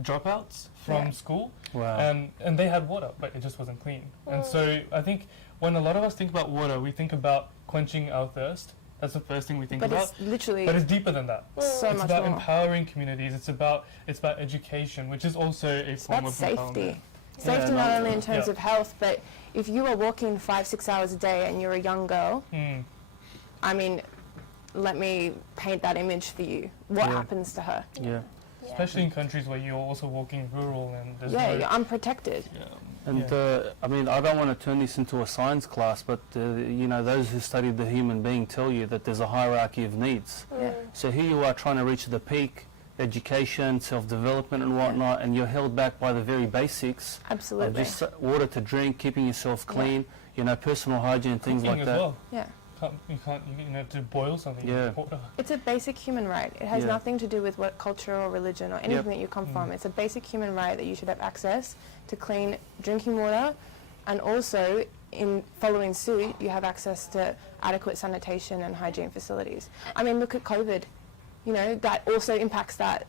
dropouts from school. Wow. And they had water, but it just wasn't clean. And so I think when a lot of us think about water, we think about quenching our thirst. That's the first thing we think about. But it's deeper than that. So it's much about more. Empowering communities. It's about education, which is also a form of safety. empowerment. Safety not only in terms of health, but if you are walking 5-6 hours a day and you're a young girl, I mean, let me paint that image for you. What happens to her? especially in countries where you're also walking rural and there's Yeah, no, you're unprotected. And I mean, I don't want to turn this into a science class, but you know, those who study the human being tell you that there's a hierarchy of needs. So here you are trying to reach the peak, education, self-development and whatnot, and you're held back by the very basics. Absolutely. Of just water to drink, keeping yourself clean, you know, personal hygiene, things cooking like as that. well. Yeah. You know, to boil something. Yeah. Water. It's a basic human right. It has Yeah. nothing to do with what culture or religion or anything that you come from. It's a basic human right that you should have access to clean drinking water, and also in following suit, you have access to adequate sanitation and hygiene facilities. I mean, look at COVID. You know, that also impacts that.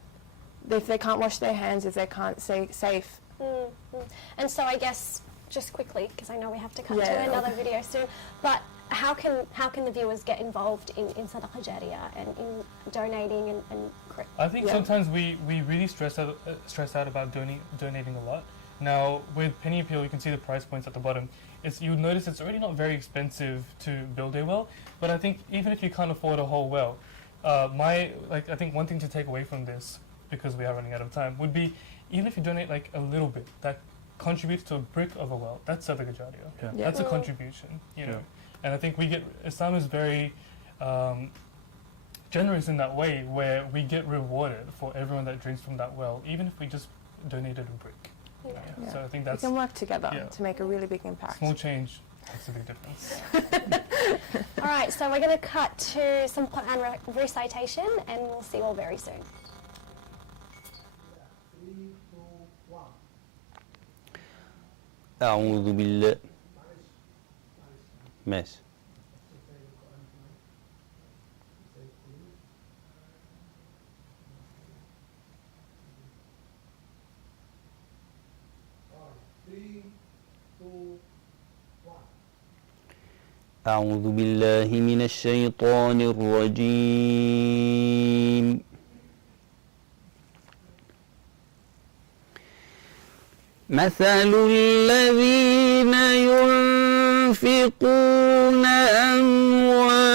If they can't wash their hands, if they can't stay safe. And so I guess, just quickly, because I know we have to cut Yeah. to another video soon, but how can the viewers get involved in Sadaqah Jariyah and in donating and I think sometimes we really stress out about donating a lot. Now with Penny Appeal, you can see the price points at the bottom. You'll notice it's already not very expensive to build a well, but I think even if you can't afford a whole well, I think one thing to take away from this, because we are running out of time, would be even if you donate like a little bit that contributes to a brick of a well, that's Sadaqah Jariyah. That's a contribution, you know. And I think Islam is very generous in that way, where we get rewarded for everyone that drinks from that well, even if we just donated a brick. So I think We that's can work together to make a really big impact. small change makes a big difference. All right, so we're going to cut to some Quran recitation, and we'll see you all very soon. أعوذ بالله ماشي أعوذ بالله من الشيطان الرجيم مثل الذين ينفقون أموالهم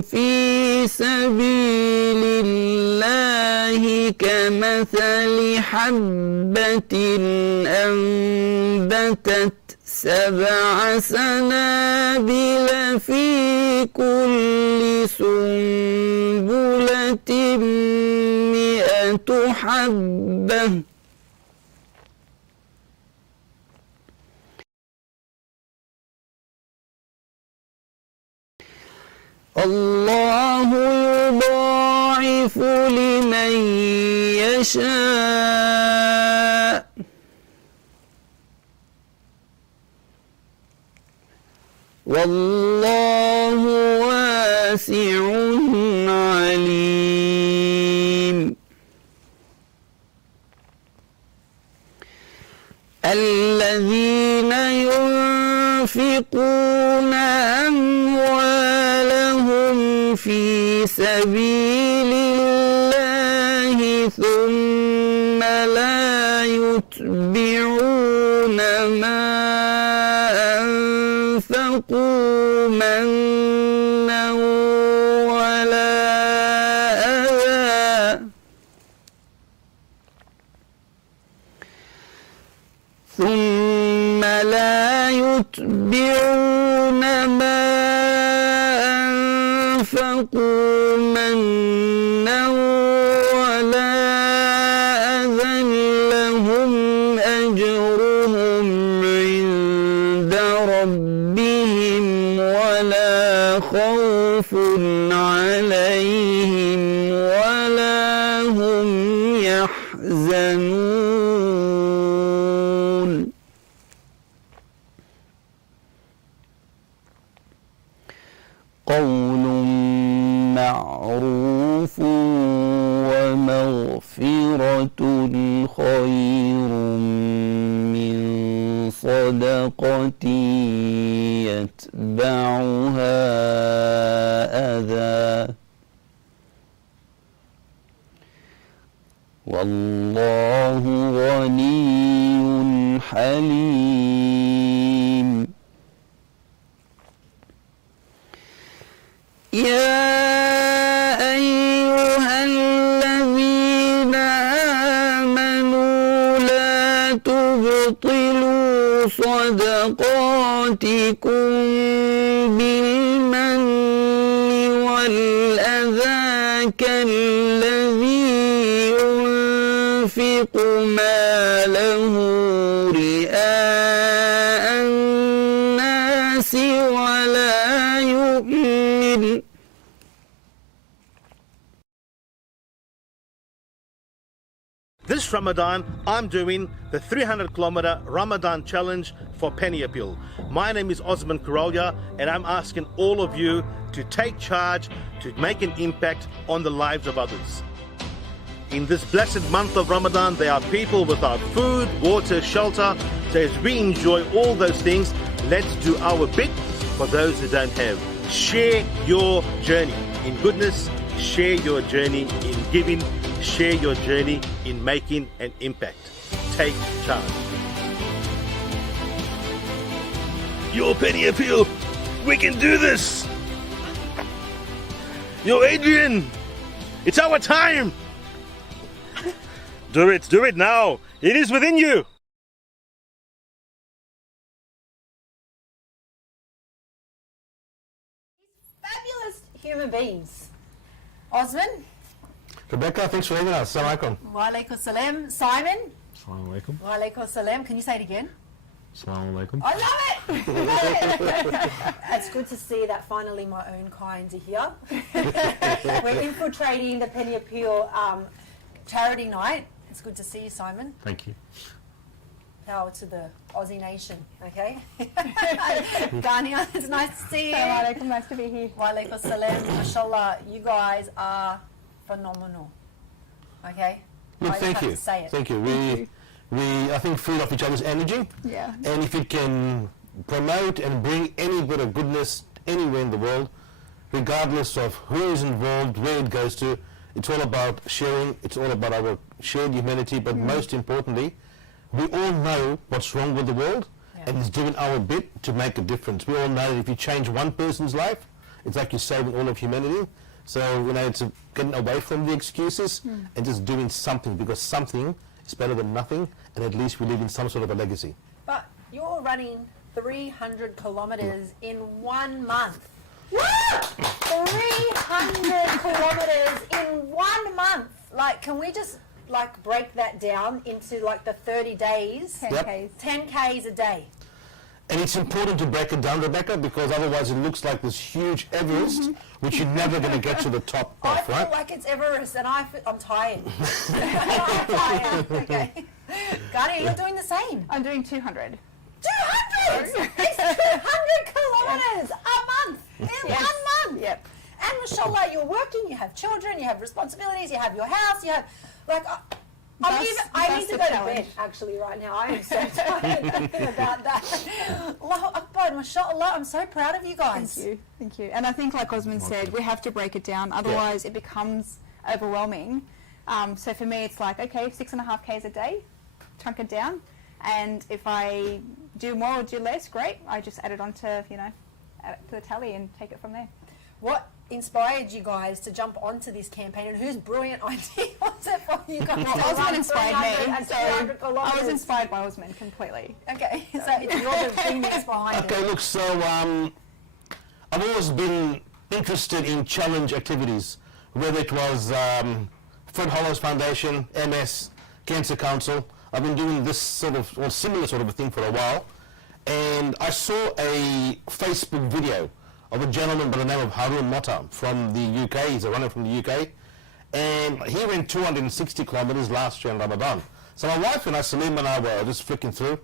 في سبيل الله كمثل حبة أنبتت 7 سنابل في كل سنبلة 100 حبة الله يضاعف لمن يشاء والله واسع عليم الذين ينفقون أموالهم في سبيل الله ثم لا يتبعون ما أنفقوا منا ولا أذى ثم لا يتبعون ما أنفقوا منا ولا أذى لهم أجرهم عند ربهم ولا خوف عليهم ولا هم يحزنون قول معروف ومغفرة خير من صدقة يتبعها أذى والله غني حليم يا أيها الذين صدقاتكم بالمن والأذى كالذي ينفق ماله رئاء الناس ولا يؤمن. This Ramadan, I'm doing the 300-kilometer Ramadan challenge for Penny Appeal. My name is Osman Karolya, and I'm asking all of you to take charge, to make an impact on the lives of others. In this blessed month of Ramadan, there are people without food, water, shelter. So as we enjoy all those things, let's do our bit for those who don't have. Share your journey in goodness, share your journey in giving, share your journey in making an impact. Take charge. Your Penny Appeal, we can do this. Yo, Adrian, it's our time. Do it now. It is within you. Fabulous human beings. Osman. Rebecca, thanks for having us. Assalamu alaikum. Wa alaikum salam. Simon. Assalamu alaikum. Wa alaikum salam. Can you say it again? Assalamu alaikum. I love it. Love it. It's good to see that finally my own kind are here. We're infiltrating the Penny Appeal charity night. It's good to see you, Simon. Thank you. Power to the Aussie nation, okay? Gania, it's nice to see you. Assalamu alaikum, nice to be here. Wa alaikum salam. MashaAllah, you guys are phenomenal, okay? Look, I just thank have you. to say it. Thank you. We I think feed off each other's energy. Yeah. And if it can promote and bring any bit of goodness anywhere in the world, regardless of who is involved, where it goes to, it's all about sharing, it's all about our shared humanity, but most importantly, we all know what's wrong with the world, and it's doing our bit to make a difference. We all know that if you change one person's life, it's like you're saving all of humanity. So, it's getting away from the excuses and just doing something, because something is better than nothing, and at least we live in some sort of a legacy. But you're running 300 kilometres in 1 month. 300 kilometres in 1 month. Like, can we just break that down into the 30 days? 10Ks. 10Ks a day. And it's important to break it down, Rebecca, because otherwise it looks like this huge Everest, which you're never going to get to the top I of, feel right? like it's Everest, and I'm tired. I'm tired. Okay. Gani, you're doing the same. I'm doing 200. 200! It's 200 kilometres a month in 1 month. Yep. And mashallah, you're working, you have children, you have responsibilities, you have your house, you have I need to go to bed actually right now. I am so tired thinking about that. Allahu Akbar, mashallah, I'm so proud of you guys. Thank you. And I think, like Osman said, we have to break it down, otherwise it becomes overwhelming. So for me, it's like, okay, 6.5 Ks a day, chunk it down, and if I do more or do less, great. I just add it on to, add it to the tally and take it from there. What inspired you guys to jump onto this campaign, and whose brilliant idea was it for you guys? Well, Osman inspired me, so I was kilometres? inspired by Osman completely. Okay, so you're the thing that's behind it. Okay, look, so I've always been interested in challenge activities, whether it was Fred Hollows Foundation, MS, Cancer Council. I've been doing this similar sort of a thing for a while, and I saw a Facebook video of a gentleman by the name of Harun Motta from the UK. He's a runner from the UK, and he ran 260 kilometers last year in Ramadan. So my wife and I, Salima and I, were just flicking through,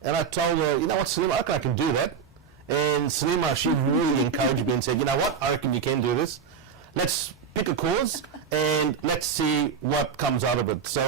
and I told her, you know what, Salima, I reckon I can do that. And Salima, she really encouraged me and said, you know what, I reckon you can do this. Let's pick a cause and let's see what comes out of it. So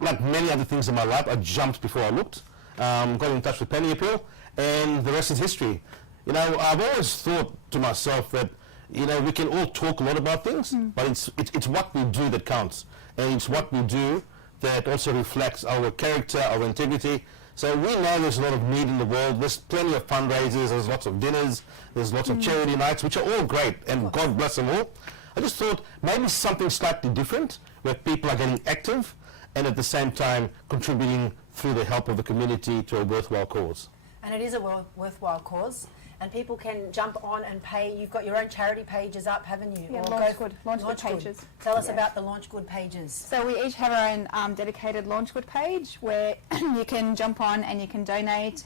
like many other things in my life, I jumped before I looked, got in touch with Penny Appeal, and the rest is history. I've always thought to myself that, we can all talk a lot about things, but it's what we do that counts. And it's what we do that also reflects our character, our integrity. So we know there's a lot of need in the world. There's plenty of fundraisers, there's lots of dinners, there's lots of charity nights, which are all great, and God bless them all. I just thought maybe something slightly different, where people are getting active, and at the same time contributing through the help of the community to a worthwhile cause. And it is a worthwhile cause. And people can jump on and pay. You've got your own charity pages up, haven't you? Yeah, Or Launch go- Good, Launch Good pages. Tell us Yeah. about the Launch Good pages. So we each have our own dedicated Launch Good page where you can jump on and you can donate.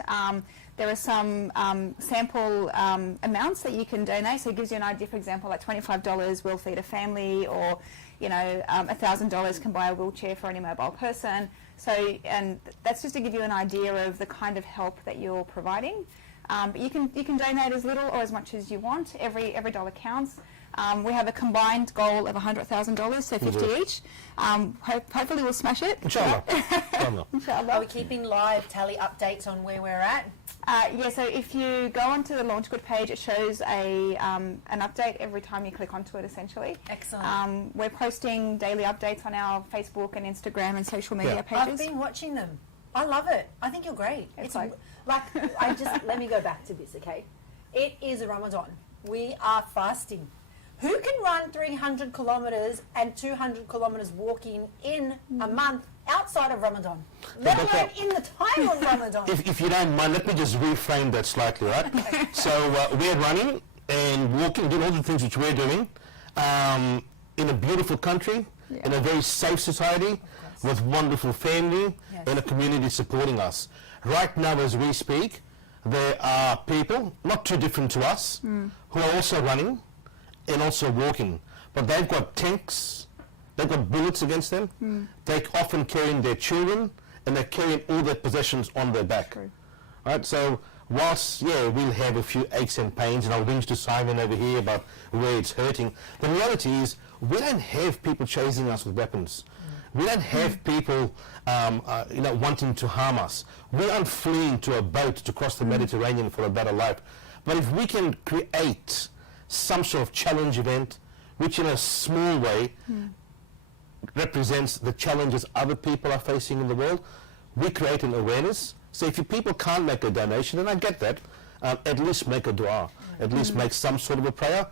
There are some sample amounts that you can donate. So it gives you an idea, for example, like $25 will feed a family, or $1,000 can buy a wheelchair for any mobile person. So, and that's just to give you an idea of the kind of help that you're providing. But you can donate as little or as much as you want. Every dollar counts. We have a combined goal of $100,000, so 50 each. Hopefully we'll smash it. Inshallah. Inshallah. Are we keeping live tally updates on where we're at? Yeah, so if you go onto the Launch Good page, it shows an update every time you click onto it, essentially. Excellent. We're posting daily updates on our Facebook and Instagram and social media pages. I've been watching them. I love it. I think you're great. It's like let me go back to this, okay? It is Ramadan. We are fasting. Who can run 300 kilometres and 200 kilometres walking in a month outside of Ramadan? Let alone in the time of Ramadan. If you don't mind, let me just reframe that slightly, right? So we're running and walking, doing all the things which we're doing in a beautiful country, in a very safe society, with wonderful family and a community supporting us. Right now, as we speak, there are people, not too different to us, who are also running and also walking. But they've got tanks, they've got bullets against them, they're often carrying their children, and they're carrying all their possessions on their back. Right? So whilst, we'll have a few aches and pains, and I'll whinge to Simon over here about where it's hurting, the reality is we don't have people chasing us with weapons. We don't have people wanting to harm us. We aren't fleeing to a boat to cross the Mediterranean for a better life. But if we can create some sort of challenge event, which in a small way represents the challenges other people are facing in the world, we create an awareness. So if people can't make a donation, and I get that, at least make a dua, at least make some sort of a prayer.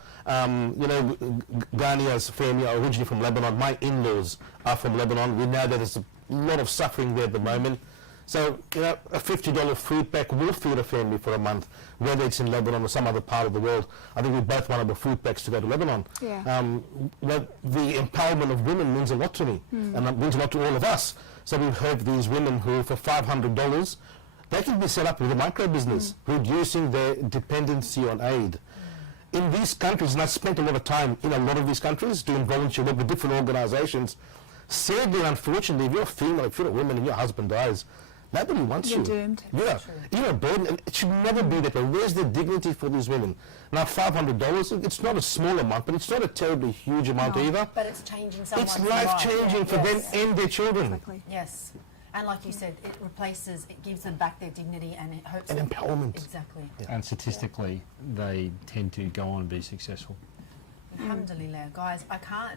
Ghania's family are originally from Lebanon. My in-laws are from Lebanon. We know that there's a lot of suffering there at the moment. So, a $50 food pack will feed a family for a month, whether it's in Lebanon or some other part of the world. I think we both wanted the food packs to go to Lebanon. The empowerment of women means a lot to me, and it means a lot to all of us. So we have these women who, for $500, they can be set up with a micro business, reducing their dependency on aid. In these countries, and I spent a lot of time in a lot of these countries doing volunteer work with different organizations, sadly and unfortunately, if you're a female, if you're a woman and your husband dies, nobody wants you. You're doomed. Yeah, you're a burden, and it should never be that way. Where's the dignity for these women? Now, $500, it's not a small amount, but it's not a terribly huge amount either. But it's changing someone's It's life-changing for them and their children. Exactly. Yes. And like you said, it gives them back their dignity and it hopes and empowerment. Exactly. And statistically, they tend to go on and be successful. Alhamdulillah, guys, I can't,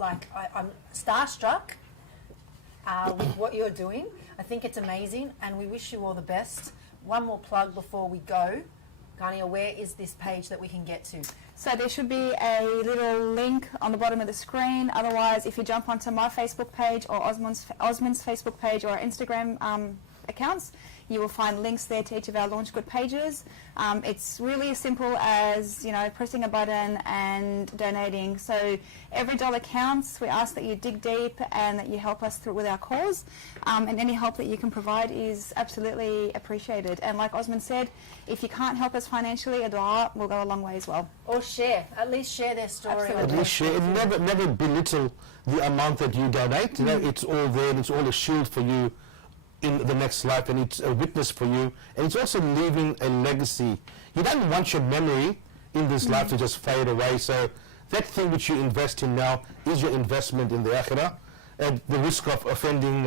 I'm starstruck with what you're doing. I think it's amazing and we wish you all the best. One more plug before we go. Ghania, where is this page that we can get to? So there should be a little link on the bottom of the screen. Otherwise, if you jump onto my Facebook page or Osman's Facebook page or our Instagram accounts, you will find links there to each of our Launch Good pages. It's really as simple as, pressing a button and donating. So every dollar counts. We ask that you dig deep and that you help us through with our cause. And any help that you can provide is absolutely appreciated. And like Osman said, if you can't help us financially, a dua will go a long way as well. Or share. At least share their story. Absolutely. At least share. Never belittle the amount that you donate. It's all there and it's all a shield for you in the next life, and it's a witness for you, and it's also leaving a legacy. You don't want your memory in this life to just fade away, so that thing which you invest in now is your investment in the akhirah, at the risk of offending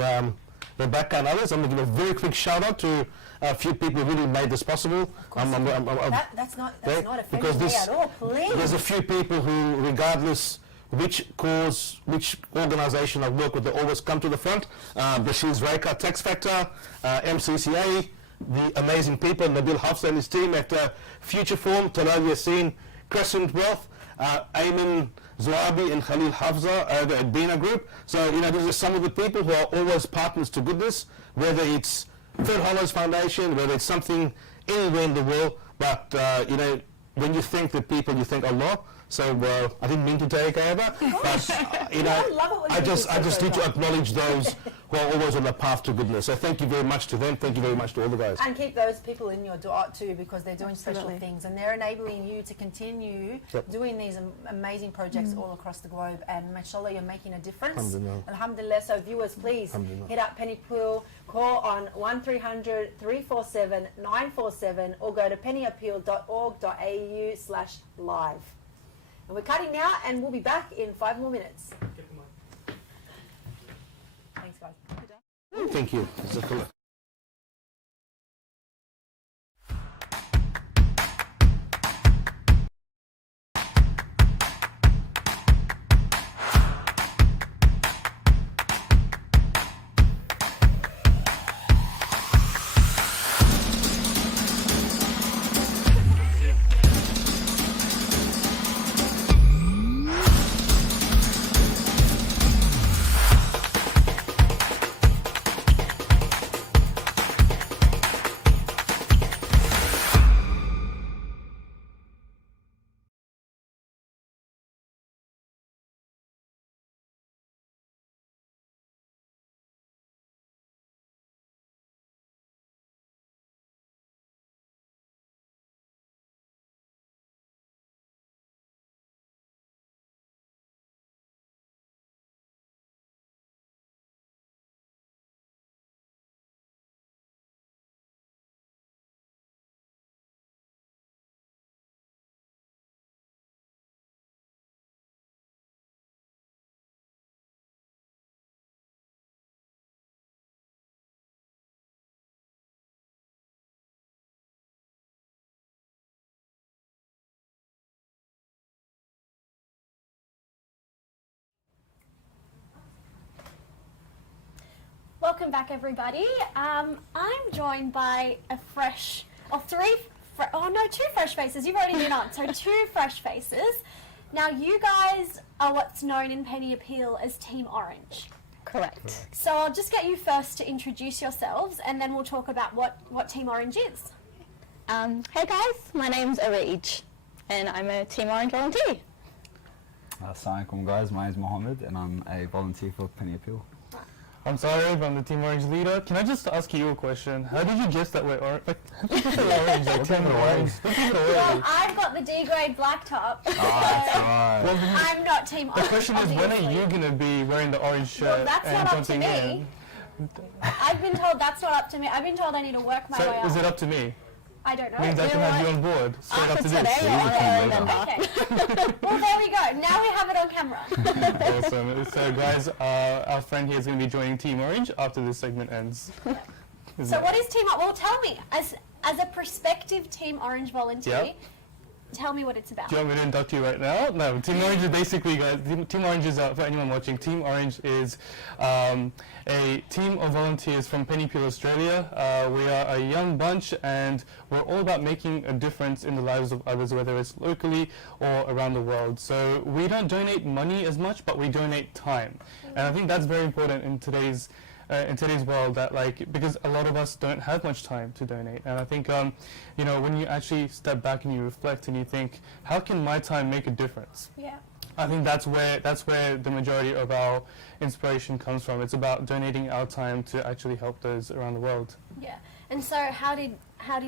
Rebecca and others. I'm going to give a very quick shout out to a few people who really made this possible. That's not offending me at all, please. There's a few people who, regardless which cause, which organisation I work with, they always come to the front. Bashir's Reka, Tax Factor, MCCA, the amazing people, Nabil Hafsa and his team at Future Form, Talal Yassin, Crescent Wealth, Ayman Zawabi and Khalil Hafza over at Bina Group. So, these are some of the people who are always partners to goodness, whether it's Fred Hollows Foundation, whether it's something anywhere in the world. But, when you thank the people, you thank Allah. So I didn't mean to take over, but I just need to acknowledge those who are always on the path to goodness. So thank you very much to them. Thank you very much to all the guys. And keep those people in your dua too, because they're doing special things and they're enabling you to continue doing these amazing projects all across the globe. And mashallah, you're making a difference. Alhamdulillah. Alhamdulillah. So viewers, please hit up Penny Appeal, call on 1300 347 947 or go to pennyappeal.org.au/live. And we're cutting now, and we'll be back in 5 more minutes. Thanks, guys. Thank you. Welcome back, everybody. I'm joined by two fresh faces. You've already been on, so 2 fresh faces. Now, you guys are what's known in Penny Appeal as Team Orange. Correct. So I'll just get you first to introduce yourselves, and then we'll talk about what Team Orange is. Hey guys, my name's Arij, and I'm a Team Orange volunteer. Assalamualaikum guys, my name is Mohammed, and I'm a volunteer for Penny Appeal. I'm sorry, I'm the Team Orange leader. Can I just ask you a question? How did you guess that we're orange? Like, orange, like Team Orange. Well, I've got the D-grade blacktop, so I'm not Team Orange. The question is, when are you going to be wearing the orange shirt? Well, that's not up to me. I've been told that's not up to me. I've been told I need to work my way up. So, is it up to me? I don't know. Means I can have you on board. Straight up to this. Okay. Well, there we go. Now we have it on camera. Awesome. So, guys, our friend here is going to be joining Team Orange after this segment ends. So, what is Team Orange? Well, tell me, as a prospective Team Orange volunteer, tell me what it's about. Do you want me to induct you right now? No, Team Orange is basically, guys, Team Orange is, for anyone watching, Team Orange is a team of volunteers from Penny Appeal, Australia. We are a young bunch, and we're all about making a difference in the lives of others, whether it's locally or around the world. So we don't donate money as much, but we donate time. And I think that's very important in today's world, that because a lot of us don't have much time to donate. And I think when you actually step back and you reflect and you think, how can my time make a difference? Yeah. I think that's where the majority of our inspiration comes from. It's about donating our time to actually help those around the world. Yeah. And so how did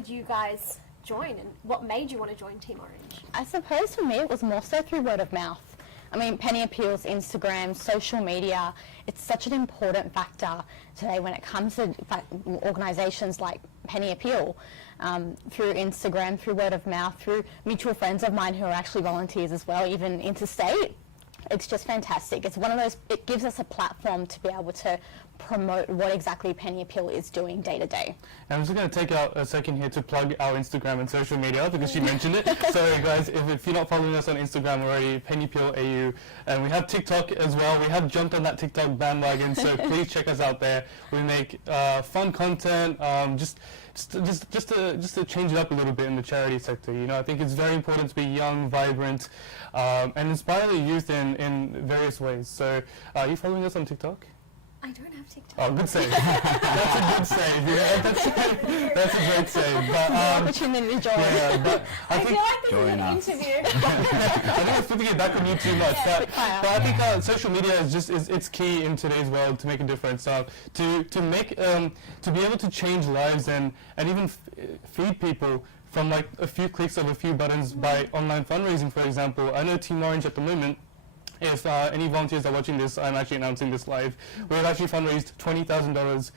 you guys join, and what made you want to join Team Orange? I suppose for me it was more so through word of mouth. I mean, Penny Appeal's Instagram, social media, it's such an important factor today when it comes to organisations like Penny Appeal. Through Instagram, through word of mouth, through mutual friends of mine who are actually volunteers as well, even interstate. It's just fantastic. It's one of those, it gives us a platform to be able to promote what exactly Penny Appeal is doing day to day. I'm just going to take out a second here to plug our Instagram and social media because she mentioned it. So guys, if you're not following us on Instagram already, Penny Appeal AU, and we have TikTok as well. We have jumped on that TikTok bandwagon, so please check us out there. We make fun content, just to change it up a little bit in the charity sector. You know, I think it's very important to be young, vibrant, and inspire the youth in various ways. So, are you following us on TikTok? I don't have TikTok. Oh, good save. That's a good save. Yeah, that's a great save. But, opportunity to join. Yeah, but I feel like this is an interview. I think it's putting it back on you too much. But I think social media is it's key in today's world to make a difference. To be able to change lives and even feed people from like a few clicks of a few buttons by online fundraising, for example. I know Team Orange at the moment. If any volunteers are watching this, I'm actually announcing this live. We've actually fundraised $20,000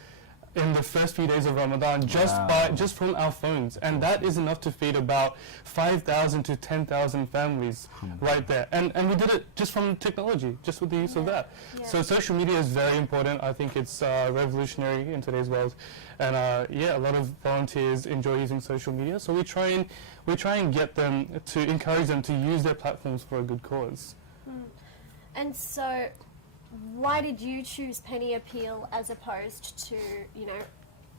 in the first few days of Ramadan just from our phones, and that is enough to feed about 5,000 to 10,000 families right there. And we did it just from technology, just with the use of that. Yeah. So social media is very important. I think it's revolutionary in today's world, and a lot of volunteers enjoy using social media. So we try and get them to encourage them to use their platforms for a good cause. And so, why did you choose Penny Appeal as opposed to,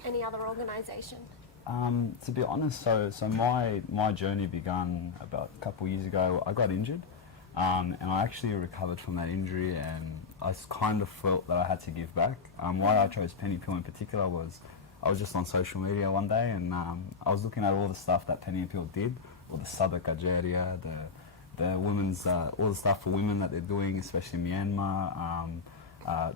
any other organisation? To be honest, so my journey began about a couple of years ago. I got injured, and I actually recovered from that injury, and I kind of felt that I had to give back. Why I chose Penny Appeal in particular was I was just on social media one day, and I was looking at all the stuff that Penny Appeal did, all the Sadaqah Jariyah, the women's, all the stuff for women that they're doing, especially in Myanmar, a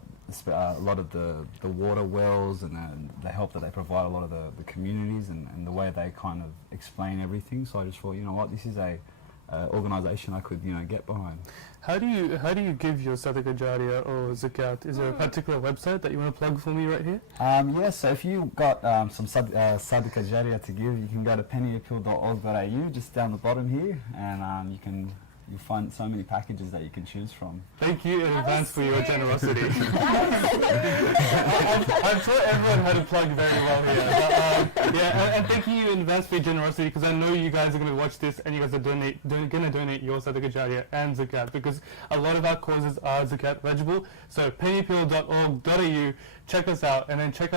lot of the water wells and the help that they provide a lot of the communities and the way they kind of explain everything. So I just thought, you know what, this is a organisation I could get behind. How do you give your Sadaqah Jariyah or Zakat? Is there a particular website that you want to plug for me right here? Yes, so if you've got some Sadaqah Jariyah to give, you can go to pennyappeal.org.au, just down the bottom here, and you'll find so many packages that you can choose from. Thank you in advance for your generosity. I've taught everyone how to plug very well here. But, and thank you in advance for your generosity, because I know you guys are going to watch this and you guys are going to donate your Sadaqah Jariyah and Zakat, because a lot of our causes are Zakat eligible. So pennyappeal.org.au, check us out, and then check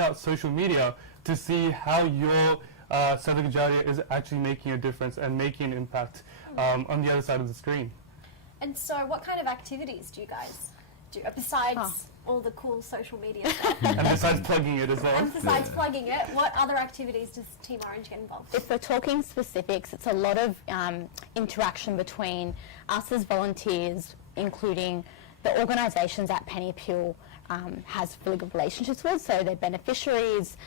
out social media to see how your Sadaqah Jariyah is actually making a difference and making an impact on the other side of the screen. And so what kind of activities do you guys do, besides all the cool social media stuff? And besides plugging it as well. And besides plugging it, what other activities does Team Orange get involved in? If we're talking specifics, it's a lot of interaction between us as volunteers, including the organisations that Penny Appeal has really good relationships with, so they're beneficiaries,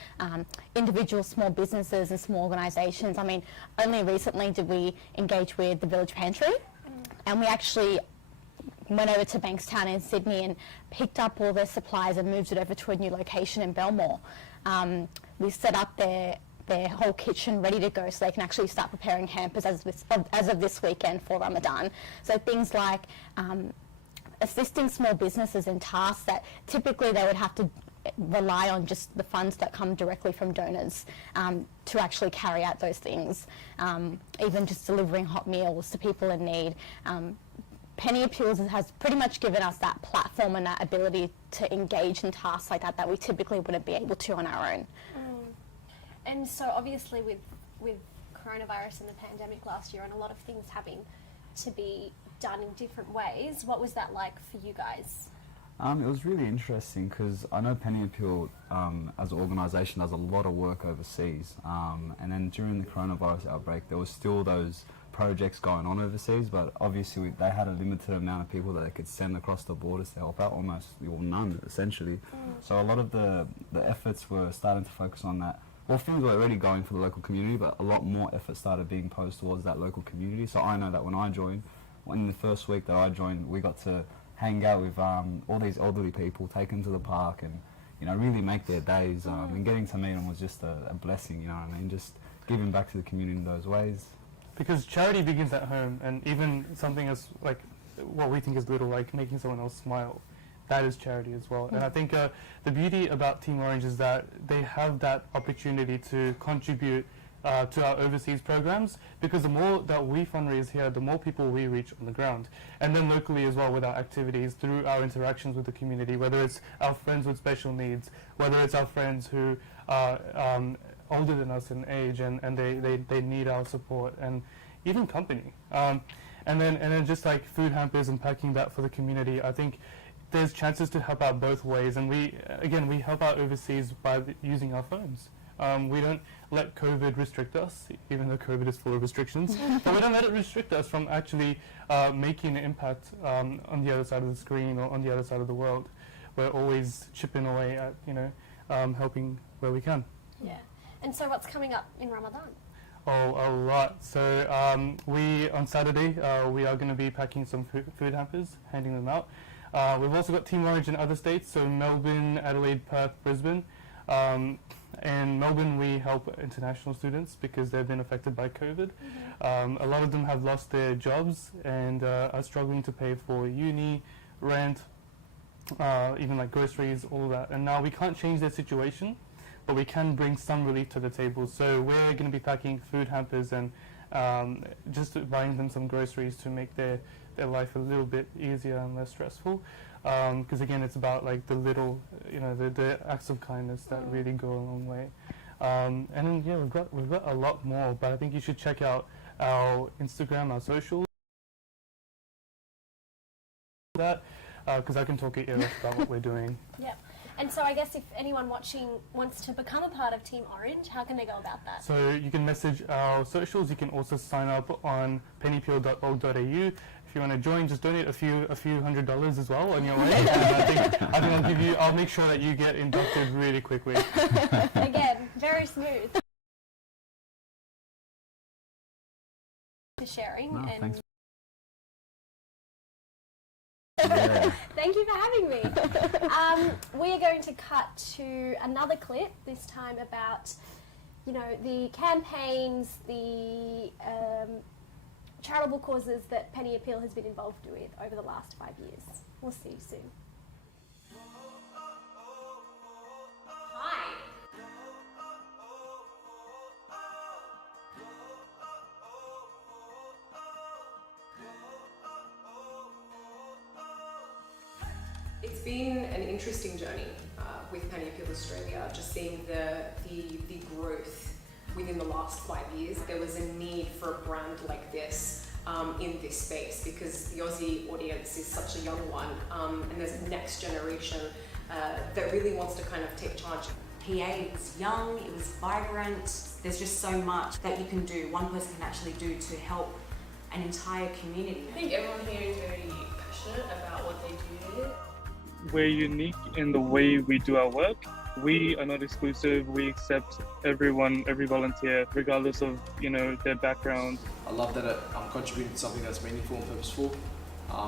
individual small businesses and small organisations. I mean, only recently did we engage with the Village Pantry, and we actually went over to Bankstown in Sydney and picked up all their supplies and moved it over to a new location in Belmore. We set up their whole kitchen ready to go so they can actually start preparing hampers as of this weekend for Ramadan. So things like assisting small businesses in tasks that typically they would have to rely on just the funds that come directly from donors to actually carry out those things. Even just delivering hot meals to people in need. Penny Appeals has pretty much given us that platform and that ability to engage in tasks like that we typically wouldn't be able to on our own. And so obviously with coronavirus and the pandemic last year and a lot of things having to be done in different ways, what was that like for you guys? It was really interesting because I know Penny Appeal as an organisation does a lot of work overseas, and then during the coronavirus outbreak there was still those projects going on overseas, but obviously they had a limited amount of people that they could send across the borders to help out, almost none essentially. So a lot of the efforts were starting to focus on that. Well, things were already going for the local community, but a lot more effort started being posed towards that local community. So I know that when I joined, in the first week that I joined, we got to hang out with all these elderly people, take them to the park and really make their days, and getting to meet them was just a blessing, you know what I mean, just giving back to the community in those ways. Because charity begins at home, and even something as like what we think is little, like making someone else smile, that is charity as well. And I think the beauty about Team Orange is that they have that opportunity to contribute to our overseas programs, because the more that we fundraise here, the more people we reach on the ground. And then locally as well with our activities, through our interactions with the community, whether it's our friends with special needs, whether it's our friends who are older than us in age and they need our support, and even company. And then just like food hampers and packing that for the community, I think there's chances to help out both ways. And we help out overseas by using our phones. We don't let COVID restrict us, even though COVID is full of restrictions, but we don't let it restrict us from actually making an impact on the other side of the screen or on the other side of the world. We're always chipping away at, helping where we can. Yeah. And so what's coming up in Ramadan? Oh, a lot. So on Saturday, we are going to be packing some food hampers, handing them out. We've also got Team Orange in other states, so Melbourne, Adelaide, Perth, Brisbane. In Melbourne, we help international students because they've been affected by COVID. A lot of them have lost their jobs and are struggling to pay for uni, rent, even like groceries, all that. And now we can't change their situation, but we can bring some relief to the table. So we're going to be packing food hampers and just buying them some groceries to make their life a little bit easier and less stressful. Because again, it's about like the little, the acts of kindness that really go a long way. And then we've got a lot more, but I think you should check out our Instagram, our socials. Because I can talk at ear about what we're doing. Yep. And so I guess if anyone watching wants to become a part of Team Orange, how can they go about that? So you can message our socials. You can also sign up on pennyappeal.org.au. If you want to join, just donate a few $100s as well on your way. And I think I'll make sure that you get inducted really quickly. Again, very smooth. For sharing and thanks. Thank you for having me. We are going to cut to another clip, this time about, the campaigns, the charitable causes that Penny Appeal has been involved with over the last 5 years. We'll see you soon. Hi. It's been an interesting journey with Penny Appeal Australia, just seeing the growth within the last 5 years. There was a need for a brand like this in this space because the Aussie audience is such a young one, and there's a next generation that really wants to kind of take charge. PA was young, it was vibrant. There's just so much that you can do, one person can actually do to help an entire community. I think everyone here is very passionate about what they do here. We're unique in the way we do our work. We are not exclusive. We accept everyone, every volunteer, regardless of their background. I love that I'm contributing to something that's meaningful and purposeful,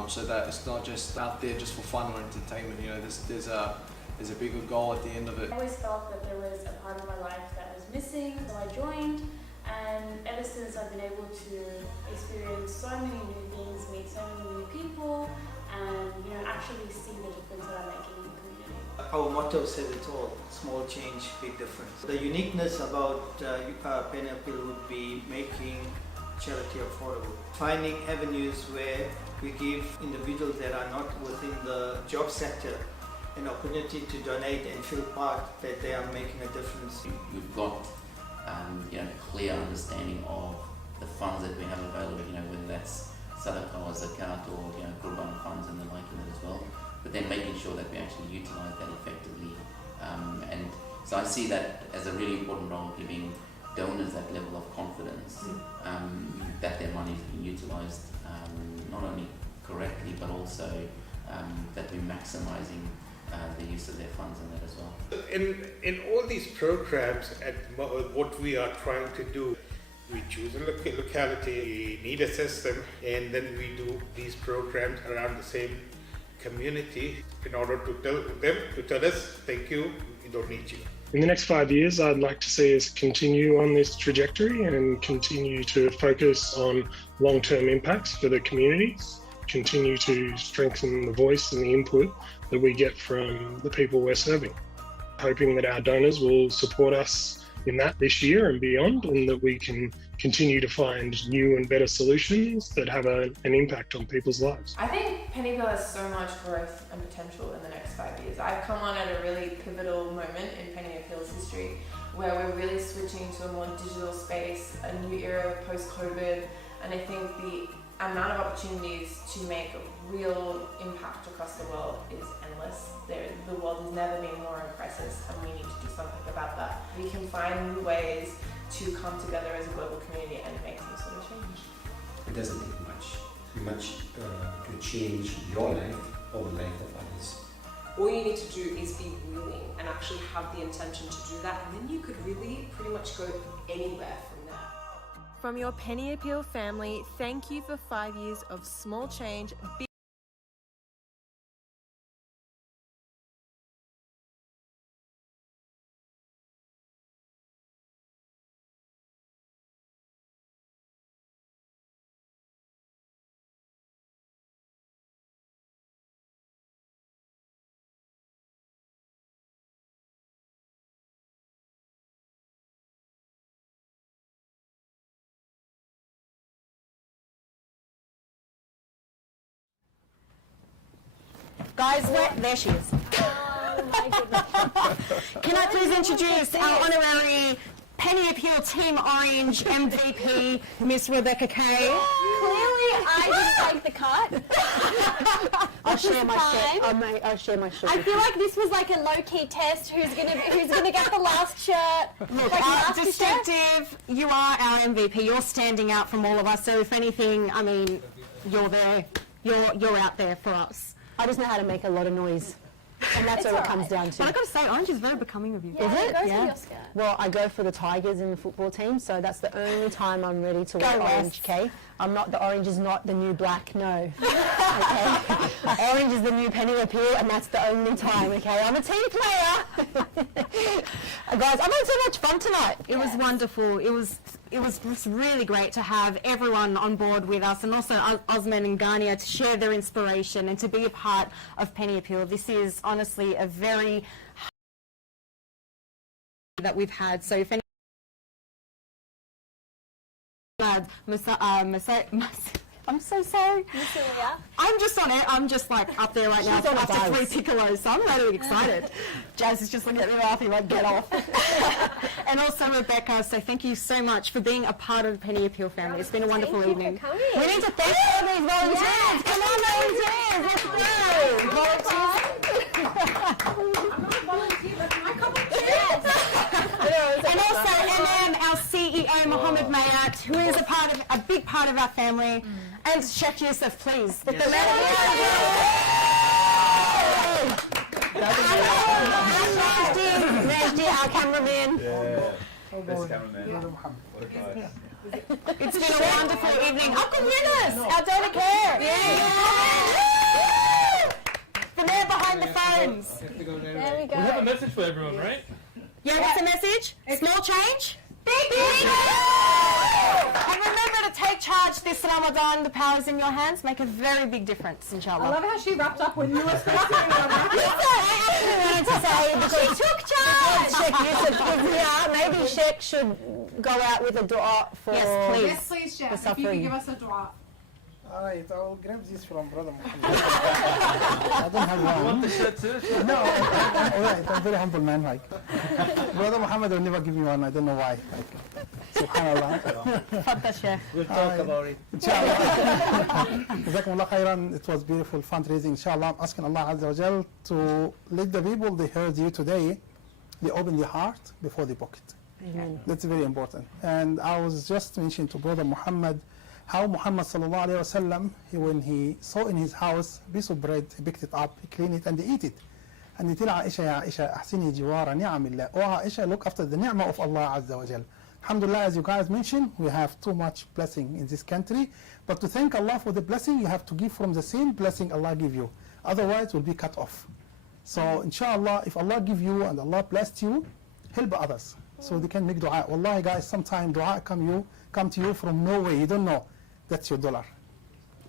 so that it's not just out there just for fun or entertainment. There's a bigger goal at the end of it. I always felt that there was a part of my life that was missing, so I joined, and ever since I've been able to experience so many new things, meet so many new people, and actually see the difference that I'm making in the community. Our motto says it all: small change, big difference. The uniqueness about Penny Appeal would be making charity affordable, finding avenues where we give individuals that are not within the job sector an opportunity to donate and feel part that they are making a difference. We've got clear understanding of the funds that we have available, whether that's Sadaqah or Zakat or Qurban funds and the like in it as well, but then making sure that we actually utilise that effectively. And so I see that as a really important role, giving donors that level of confidence that their money is being utilised not only correctly but also that we're maximising the use of their funds in that as well. In all these programs, what we are trying to do, we choose a locality, we need a system, and then we do these programs around the same community in order to tell them to tell us, thank you, we don't need you. In the next 5 years, I'd like to see us continue on this trajectory and continue to focus on long-term impacts for the communities, continue to strengthen the voice and the input that we get from the people we're serving. Hoping that our donors will support us in that this year and beyond, and that we can continue to find new and better solutions that have an impact on people's lives. I think Penny Appeal has so much growth and potential in the next 5 years. I've come on at a really pivotal moment in Penny Appeal's history, where we're really switching to a more digital space, a new era post-COVID, and I think the amount of opportunities to make a real impact across the world is endless. The world has never been more in crisis, and we need to do something about that. We can find new ways to come together as a global community and make some sort of change. It doesn't take much to change your life or the life of others. All you need to do is be willing and actually have the intention to do that, and then you could really pretty much go anywhere from there. From your Penny Appeal family, thank you for 5 years of small change. Guys, there she is. Oh my goodness. Can I please introduce our honorary Penny Appeal Team Orange MVP, Miss Rebecca Kay. Clearly, I didn't take the cut. I'll share my shirt. Fine. I'll share my shirt. I feel like this was like a low-key test. Who's gonna get the last shirt? Look, like last distinctive. You are our MVP. You're standing out from all of us. So if anything, I mean, you're there. You're out there for us. I just know how to make a lot of noise. And that's what it comes down to. But I've got to say, orange is very becoming of you. Yeah, Is it? it goes with your skirt. Well, I go for the Tigers in the football team, so that's the only time I'm ready to wear orange, okay? I'm not, the orange is not the new black, no. Okay? Orange is the new Penny Appeal, and that's the only time, okay? I'm a team player. Guys, I've had so much fun tonight. It was wonderful. It was just really great to have everyone on board with us, and also Osman and Gania to share their inspiration and to be a part of Penny Appeal. This is honestly a very that we've had. So if any I'm so sorry. I'm just on it. I'm just like up there right now after 3 piccolos, so I'm really excited. Jazz is just looking at me laughing like, get off. And also Rebecca, so thank you so much for being a part of the Penny Appeal family. It's been a wonderful evening. We need to thank all these volunteers. Come on, volunteers. Let's go. Volunteers. I'm not a volunteer, but I come on And also MM, our CEO, Mohammed Mayat, who is a big part of our family. And Sheikh Yusuf, please. With the Najdi, our cameraman. Best cameraman. It's been a wonderful evening. Uncle Yunus, our donor care. The man behind the phones. There we go. We have a message for everyone, right? Yeah, what's the message? Small change? Big And remember to take charge this Ramadan. The power is in your hands. Make a very big difference, inshallah. I love how she wrapped up when you were supposed to. I wanted to say because she took charge. Sheikh Yusuf is here. Maybe Sheikh should go out with a dua for Yes, please, Chef. the If you could suffering. give us a dua. Alright, I'll grab this from Brother Muhammad. I don't have one. You want the shirt too? No, alright, I'm a very humble man. Like, Brother Muhammad will never give me one. I don't know why. Like, Subhanallah. We'll talk about it. Inshallah. Jazakumullah khairan. It was beautiful fundraising. Inshallah, I'm asking Allah Azza wa Jal to let the people they heard you today, they open their heart before the pocket. Amen. That's very important. And I was just mentioning to Brother Muhammad how Muhammad sallallahu alayhi wa sallam, when he saw in his house a piece of bread, he picked it up, he cleaned it, and he ate it. And he told Aisha, Ya Aisha, ahsini jiwara ni'amillah. Oh Aisha, look after the ni'mah of Allah Azza wa Jal. Alhamdulillah, as you guys mentioned, we have too much blessing in this country. But to thank Allah for the blessing, you have to give from the same blessing Allah give you. Otherwise, we'll be cut off. So, inshallah, if Allah give you and Allah blessed you, help others. So they can make dua. Wallahi guys, sometimes dua come to you from nowhere. You don't know. That's your dollar.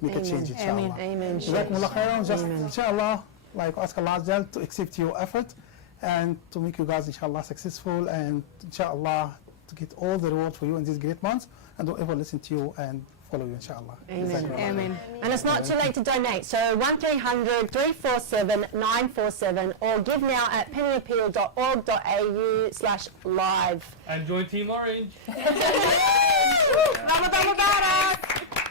make a change, inshallah. Amen. Jazakumullah khairan. Just, inshallah, like ask Allah Azza wa Jal to accept your effort and to make you guys, inshallah, successful, and inshallah, to get all the reward for you in these great months, and don't ever listen to you and follow you, inshallah. Amen. And it's not too late to donate, so 1300 347 947 or give now at pennyappeal.org.au/live. And join Team Orange. Ramadan Mubarak!